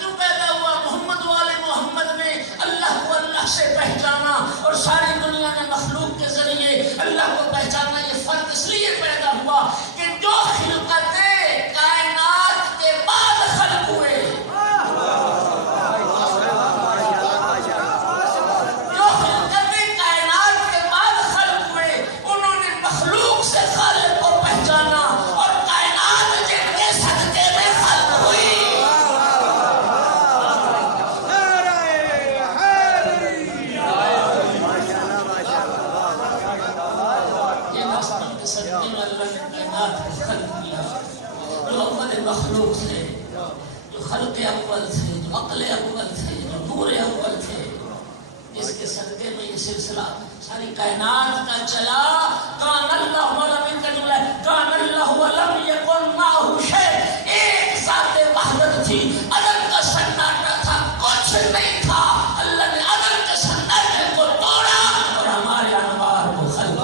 کیوں پیدا ہوا محمد والے محمد نے اللہ کو اللہ سے پہچانا اور ساری دنیا نے مخلوق کے ذریعے اللہ کو پہچانا یہ فرق اس لیے پیدا ہوا کہ جو خلقتیں کائنات کے بعد خلق ہوئے انہوں نے مخلوق سے خالق کو پہچانا اور کائنات جن کے صدقے میں خلق ہوئی مخلوق تھے جو خلق اول تھے جو عقل اول تھے جو نور اول تھے اس کے صدقے میں یہ سلسلہ ساری کائنات کا چلا کان اللہ ولم کا جملہ کان اللہ ولم یکن معه شیء ایک ذات وحدت تھی عدم کا سناٹا تھا کچھ نہیں تھا اللہ نے عدم کے سناٹے کو توڑا اور ہمارے انوار کو خلق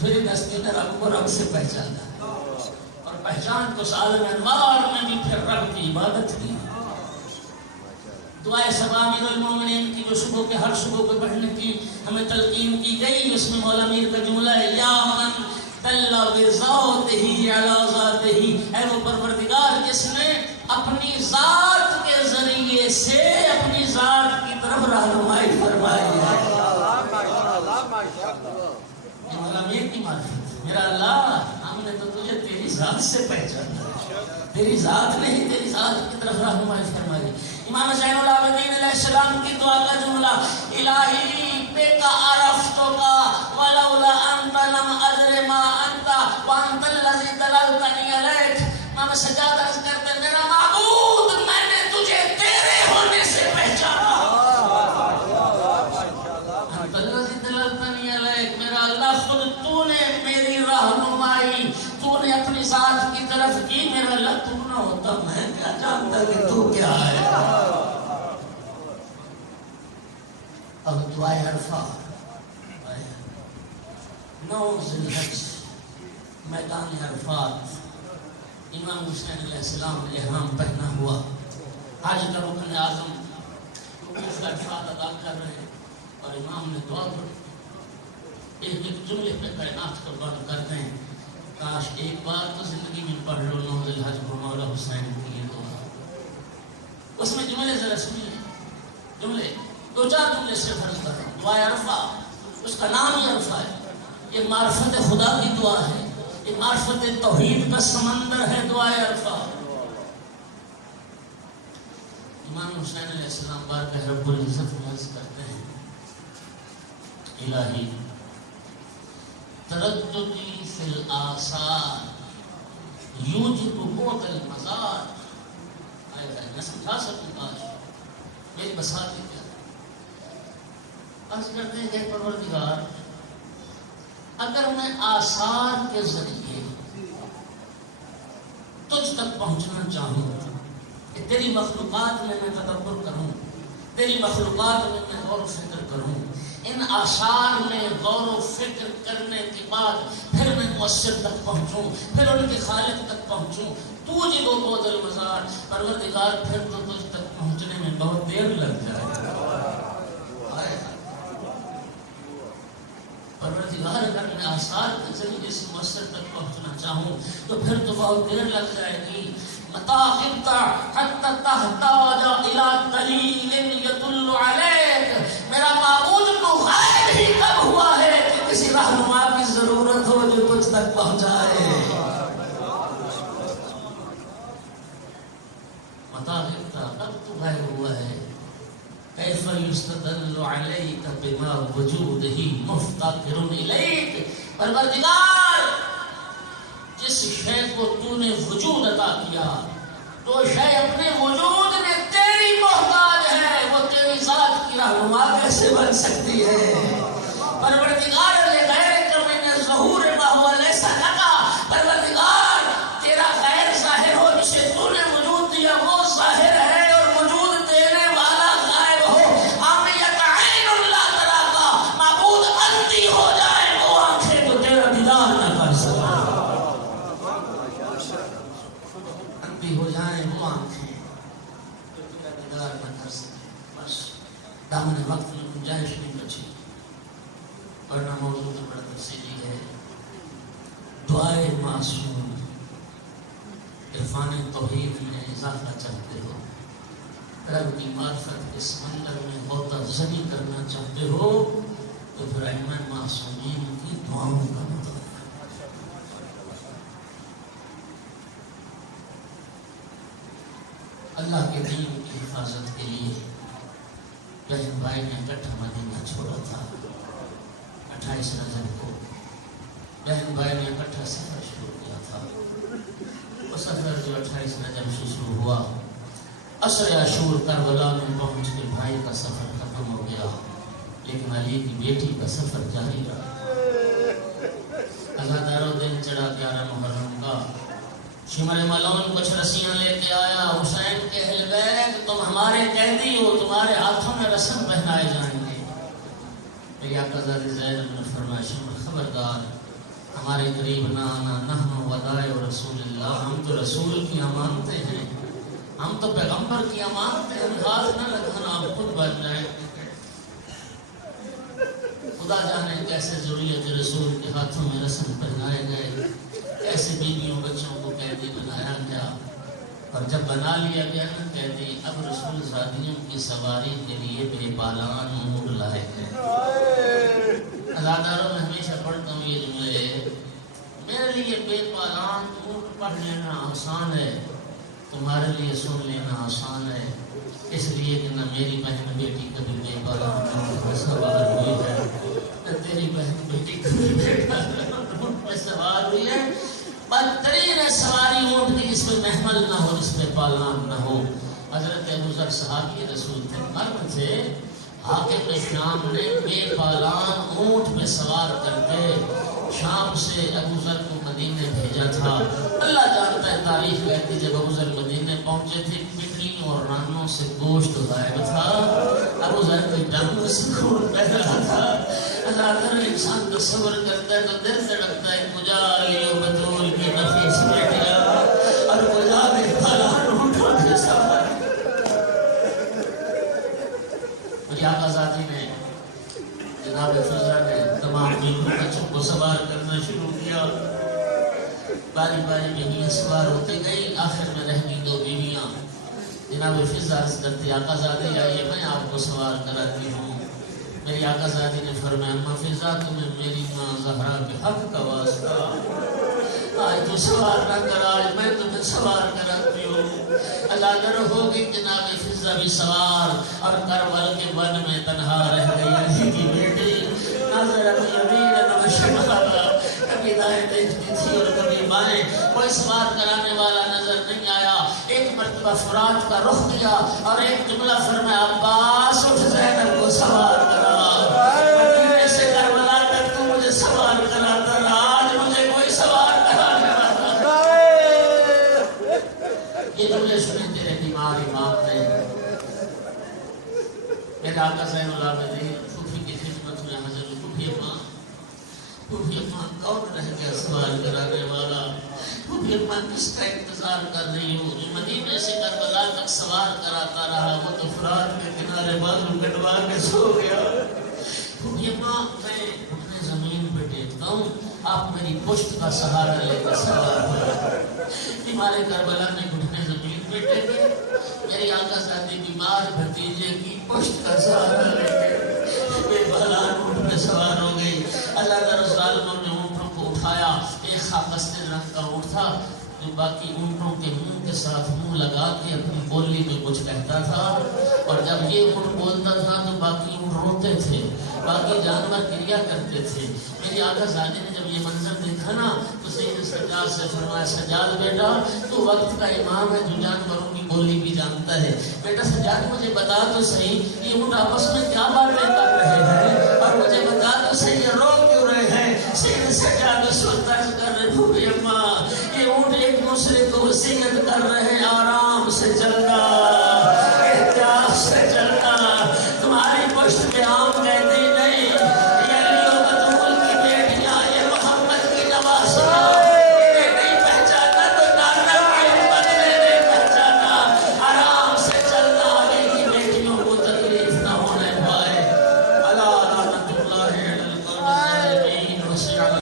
پھر دستے نے رب کو رب سے پہچانا اور پہچان تو عالم انوار میں بھی پھر رب کی عبادت کی دعائے سبا امیر المومنین کی جو صبح کے ہر صبح کو پڑھنے کی ہمیں تلقین کی گئی اس میں مولا میر کا جملہ ہے یا من دل بذاتہ علی ذاتہ اے وہ پروردگار جس نے اپنی ذات کے ذریعے سے اپنی ذات کی طرف رہنمائی فرمائی ہے مولا میر کی معرفت میرا اللہ ہم نے تو تجھے تیری ذات سے پہچانا تیری ذات نہیں تیری ذات کی طرف رہنمائی فرمائی امام زین العابدین علیہ السلام کی دعا کا جملہ الہی بک عرفتک ولولا انت لم ادر ما انت وانت الذی دللتنی علیک امام سجاد عرض کرتے میرا معبود میں نے تجھے تیرے ہونے سے پہچانا انت الذی دللتنی علیک میرا اللہ خود تو نے میری رہنمائی تو نے اپنی ذات کی طرف کی میرا اللہ تو نہ ہوتا میں کیا جانتا کہ تو کیا ہے اب دعائے عرفہ 9 ذی الحج میدان عرفات امام حسین علیہ السلام نے احرام پہنا ہوا حج کا رکن اعظم وقوف عرفات ادا کر رہے ہیں اور امام نے دعا پڑھی ایک جملے پہ کائنات قربان کر دیں کاش ایک بار تو زندگی میں پڑھ لو 9 ذی الحج کو مولا حسین کی یہ دعا اس میں جملے ذرا سنیے جملے 2-4 جملے سے فرض کر رہا ہوں دعائے عرفہ اس کا نام ہی عرفہ ہے یہ معرفت خدا کی دعا ہے یہ معرفت توحید کا سمندر ہے دعائے عرفہ امام حسین علیہ السلام بارگاہ رب العزت عرض کرتے ہیں الہی ترددی فی الآثار یوجب قوت المزار میں سمجھا سکوں کاش میری بساط ہے کیا عرض کرتے ہیں کہ پروردگار اگر میں آثار کے ذریعے تجھ تک پہنچنا چاہوں کہ تیری مخلوقات میں تدبر کروں تیری مخلوقات میں غور و فکر کروں ان آثار میں غور و فکر کرنے کے بعد پھر میں مؤثر تک پہنچوں پھر ان کے خالق تک پہنچوں تو جی وہ بود المزار پروردگار پھر تو تجھ تک پہنچنے میں بہت دیر لگ جائے پروردگار اگر میں آثار کے ذریعے سے مؤثر تک پہنچنا چاہوں تو پھر تو بہت دیر لگ جائے گی. متا خبت حتی تحتاج الی دلیل یدل علیک. میرا معبود تو غائب ہی کب ہوا ہے کہ کسی رہنما کی ضرورت ہو جو تجھ تک پہنچائے. متا خبت کب تو غائب ہوا ہے. کیف یستدل علیک بما وجودہ مفتقر الیک. پروردگار جس شے کو تو نے وجود عطا کیا تو شے اپنے وجود میں تیری محتاج ہے. وہ تیری ذات کی رہنما کیسے بن سکتی ہے. پروردگار لغیرک من ظہور ما هو لیس لک. پروردگار تیرا غیر ظاہر ہو جسے تو نے وجود دیا وہ ظاہر ہے اور وجود دینے والا غائب ہو. عامیت عین لا تراک. معبود اندھی ہو جائے وہ آنکھیں تو تیرا دیدار نہ کر سکے. اندھی ہو جائیں وہ آنکھیں تو تیرا دیدار نہ کر سکے. بس دامن وقت میں گنجائش نہیں بچی ورنہ موضوع تو بڑا تفصیلی ہے. دعائے معصوم. عرفان توحید میں اضافہ چاہتے ہو, رب کی معرفت کے سمندر میں غوطہ زنی کرنا چاہتے ہو تو پھر ایمن معصومین کی دعاؤں کا مطلب. اللہ کے دین کی حفاظت کے لیے بہن بھائی نے اکٹھا مدینہ چھوڑا تھا. 28 رجب کو بہن بھائی نے اکٹھا سفر شروع کیا تھا. وہ سفر جو 28 رجب سے شروع ہوا, عصر عاشور کربلا میں پہنچ کے بھائی کا سفر ختم ہو گیا, لیکن علی کی بیٹی کا سفر جاری رہا. اللہ دارو دن چڑھا 11 محرم کا. شمر ملون کچھ رسیاں لے کے آیا. حسین کے اہل بیت تم ہمارے قیدی ہو, تمہارے ہاتھوں میں رسم پہنائے جائیں گے. میری آقا زادی زینب نے فرمایا شمر خبردار ہمارے قریب نہ آنا. نحن ودائع رسول اللہ. ہم تو رسول کی امانتیں ہیں, ہم تو پیغمبر کی امانتیں ہیں. ہاتھ نہ لگانا, آپ خود بچ جائیں. خدا جانے کیسے ضروریت رسول کے ہاتھوں میں رسم پہنائے گئے, کیسے بیویوں بچوں کو قیدی بنایا گیا. اور جب بنا لیا گیا نا قیدی, اب رسول زادیوں کی سواری کے لیے بے پالان اونٹ لائے گئے. ازاداروں میں ہمیشہ پڑھتا ہوں یہ جملے, میرے لیے بے پالان اونٹ پڑھ لینا آسان ہے, تمہارے لیے سن لینا آسان ہے. اس لیے کہ نہ میری بہن بیٹی کبھی بے پالان اونٹ پر سوار ہوئی ہے, نہ تیری بہن بیٹی کبھی بے پالان اونٹ پر سوار ہوئی ہے. بدترین سواری اونٹ کی جس پہ محمل نہ ہو, جس پہ پالان نہ ہو. حضرت ابو ذر صحابی رسول تھے, مرد تھے. حاکم شام نے بے پالان اونٹ پہ سوار کر کے شام سے ابو ذر کو مدینے بھیجا تھا. اللہ جانتا ہے تاریخ کہتی جب ابو ذر مدینے پہنچے تھے پنڈلیوں اور رانوں سے گوشت غائب تھا. ابو ذر کے ڈنگ سے خون بہہ رہا تھا. اللہ تعالیٰ انسان تصور کرتا ہے تو دل دھڑکتا ہے. مجا لیو بطول کی نفیس بیٹیا اور مجا بے پالان اونٹوں پہ سوار. میری آقا ذاتی نے جناب فضرہ نے تمام بیویوں بچوں کو سوار کرنا شروع کیا. باری باری بیویاں سوار ہوتی گئی. آخر میں رہ گئی 2 بیویاں. جناب فضرہ عرض کرتی آقا ذاتی آئیے میں آپ کو سوار کراتی ہوں. میری آقا ذاتی نے فرمایا اما فضرہ تمہیں میری ماں زہرا کے حق کا واسطہ آج تو سوار نہ کرا, آج میں تمہیں سوار کراتی ہوں. اللہ در ہوگی جناب فضرہ بھی سوار اور کربل کے ون میں تنہا رہ گئی. علی کی بیٹی نظر یمین و شمال, کبھی دائیں دیکھتی تھی اور کبھی بائیں, کوئی سوار کرانے والا نظر نہیں آیا. ایک مرتبہ فرات کا رخ کیا اور ایک جملہ فرمایا عباس اٹھ زینب کو سوار کرا. مدینے سے کربلا تک تو مجھے سوار کراتا رہا, آج مجھے کوئی سوار کرانے والا. یہ جملے سنے تیرے بیمار امام نے. میرے آقا زین العابدین صوفی کی خدمت میں حضرت صوفی اماں کون رہ گیا سوال کرانے والا. صوفی اماں کس کا انتظار کر رہی ہوں جو مدینے سے کربلا تک سوار کراتا رہا. وہ تو فرات کے کنارے بازو کٹوا کے سو گیا. صوفی اماں میں اپنے زمین آپ میری پشت کا سہارا لے کر سوار ہوئے. بیمار کربلا میں گھٹنے زمین پہ ٹیکے, میری آقا زادی بیمار بھتیجے کی پشت کا سہارا لے کے بے بالان اونٹ پہ سوار ہو گئی. اللہ کے رسول نے اونٹوں کو اٹھایا. ایک خاکستر رنگ کا اونٹ تھا جو باقی اونٹوں کے منہ کے ساتھ منہ لگا کے اپنی بولی میں کچھ کہتا تھا, اور جب یہ اونٹ بولتا تھا تو باقی اونٹ روتے تھے, باقی جانور کریا کرتے تھے. میری آقا زادی نے جب یہ منظر دیکھا نا تو سید سجاد سے فرمایا, سجاد بیٹا تو وقت کا امام ہے جو جانوروں کی بولی بھی جانتا ہے, بیٹا سجاد مجھے بتا تو صحیح یہ اونٹ آپس میں کیا باتیں کر رہے ہیں, اور مجھے بتا تو صحیح یہ رو کیوں رہے ہیں. سید سجاد اس وقت عرض کر رہے, پھوپھی اماں یہ اونٹ ایک دوسرے کو وصیت کر رہے ہیں, آرام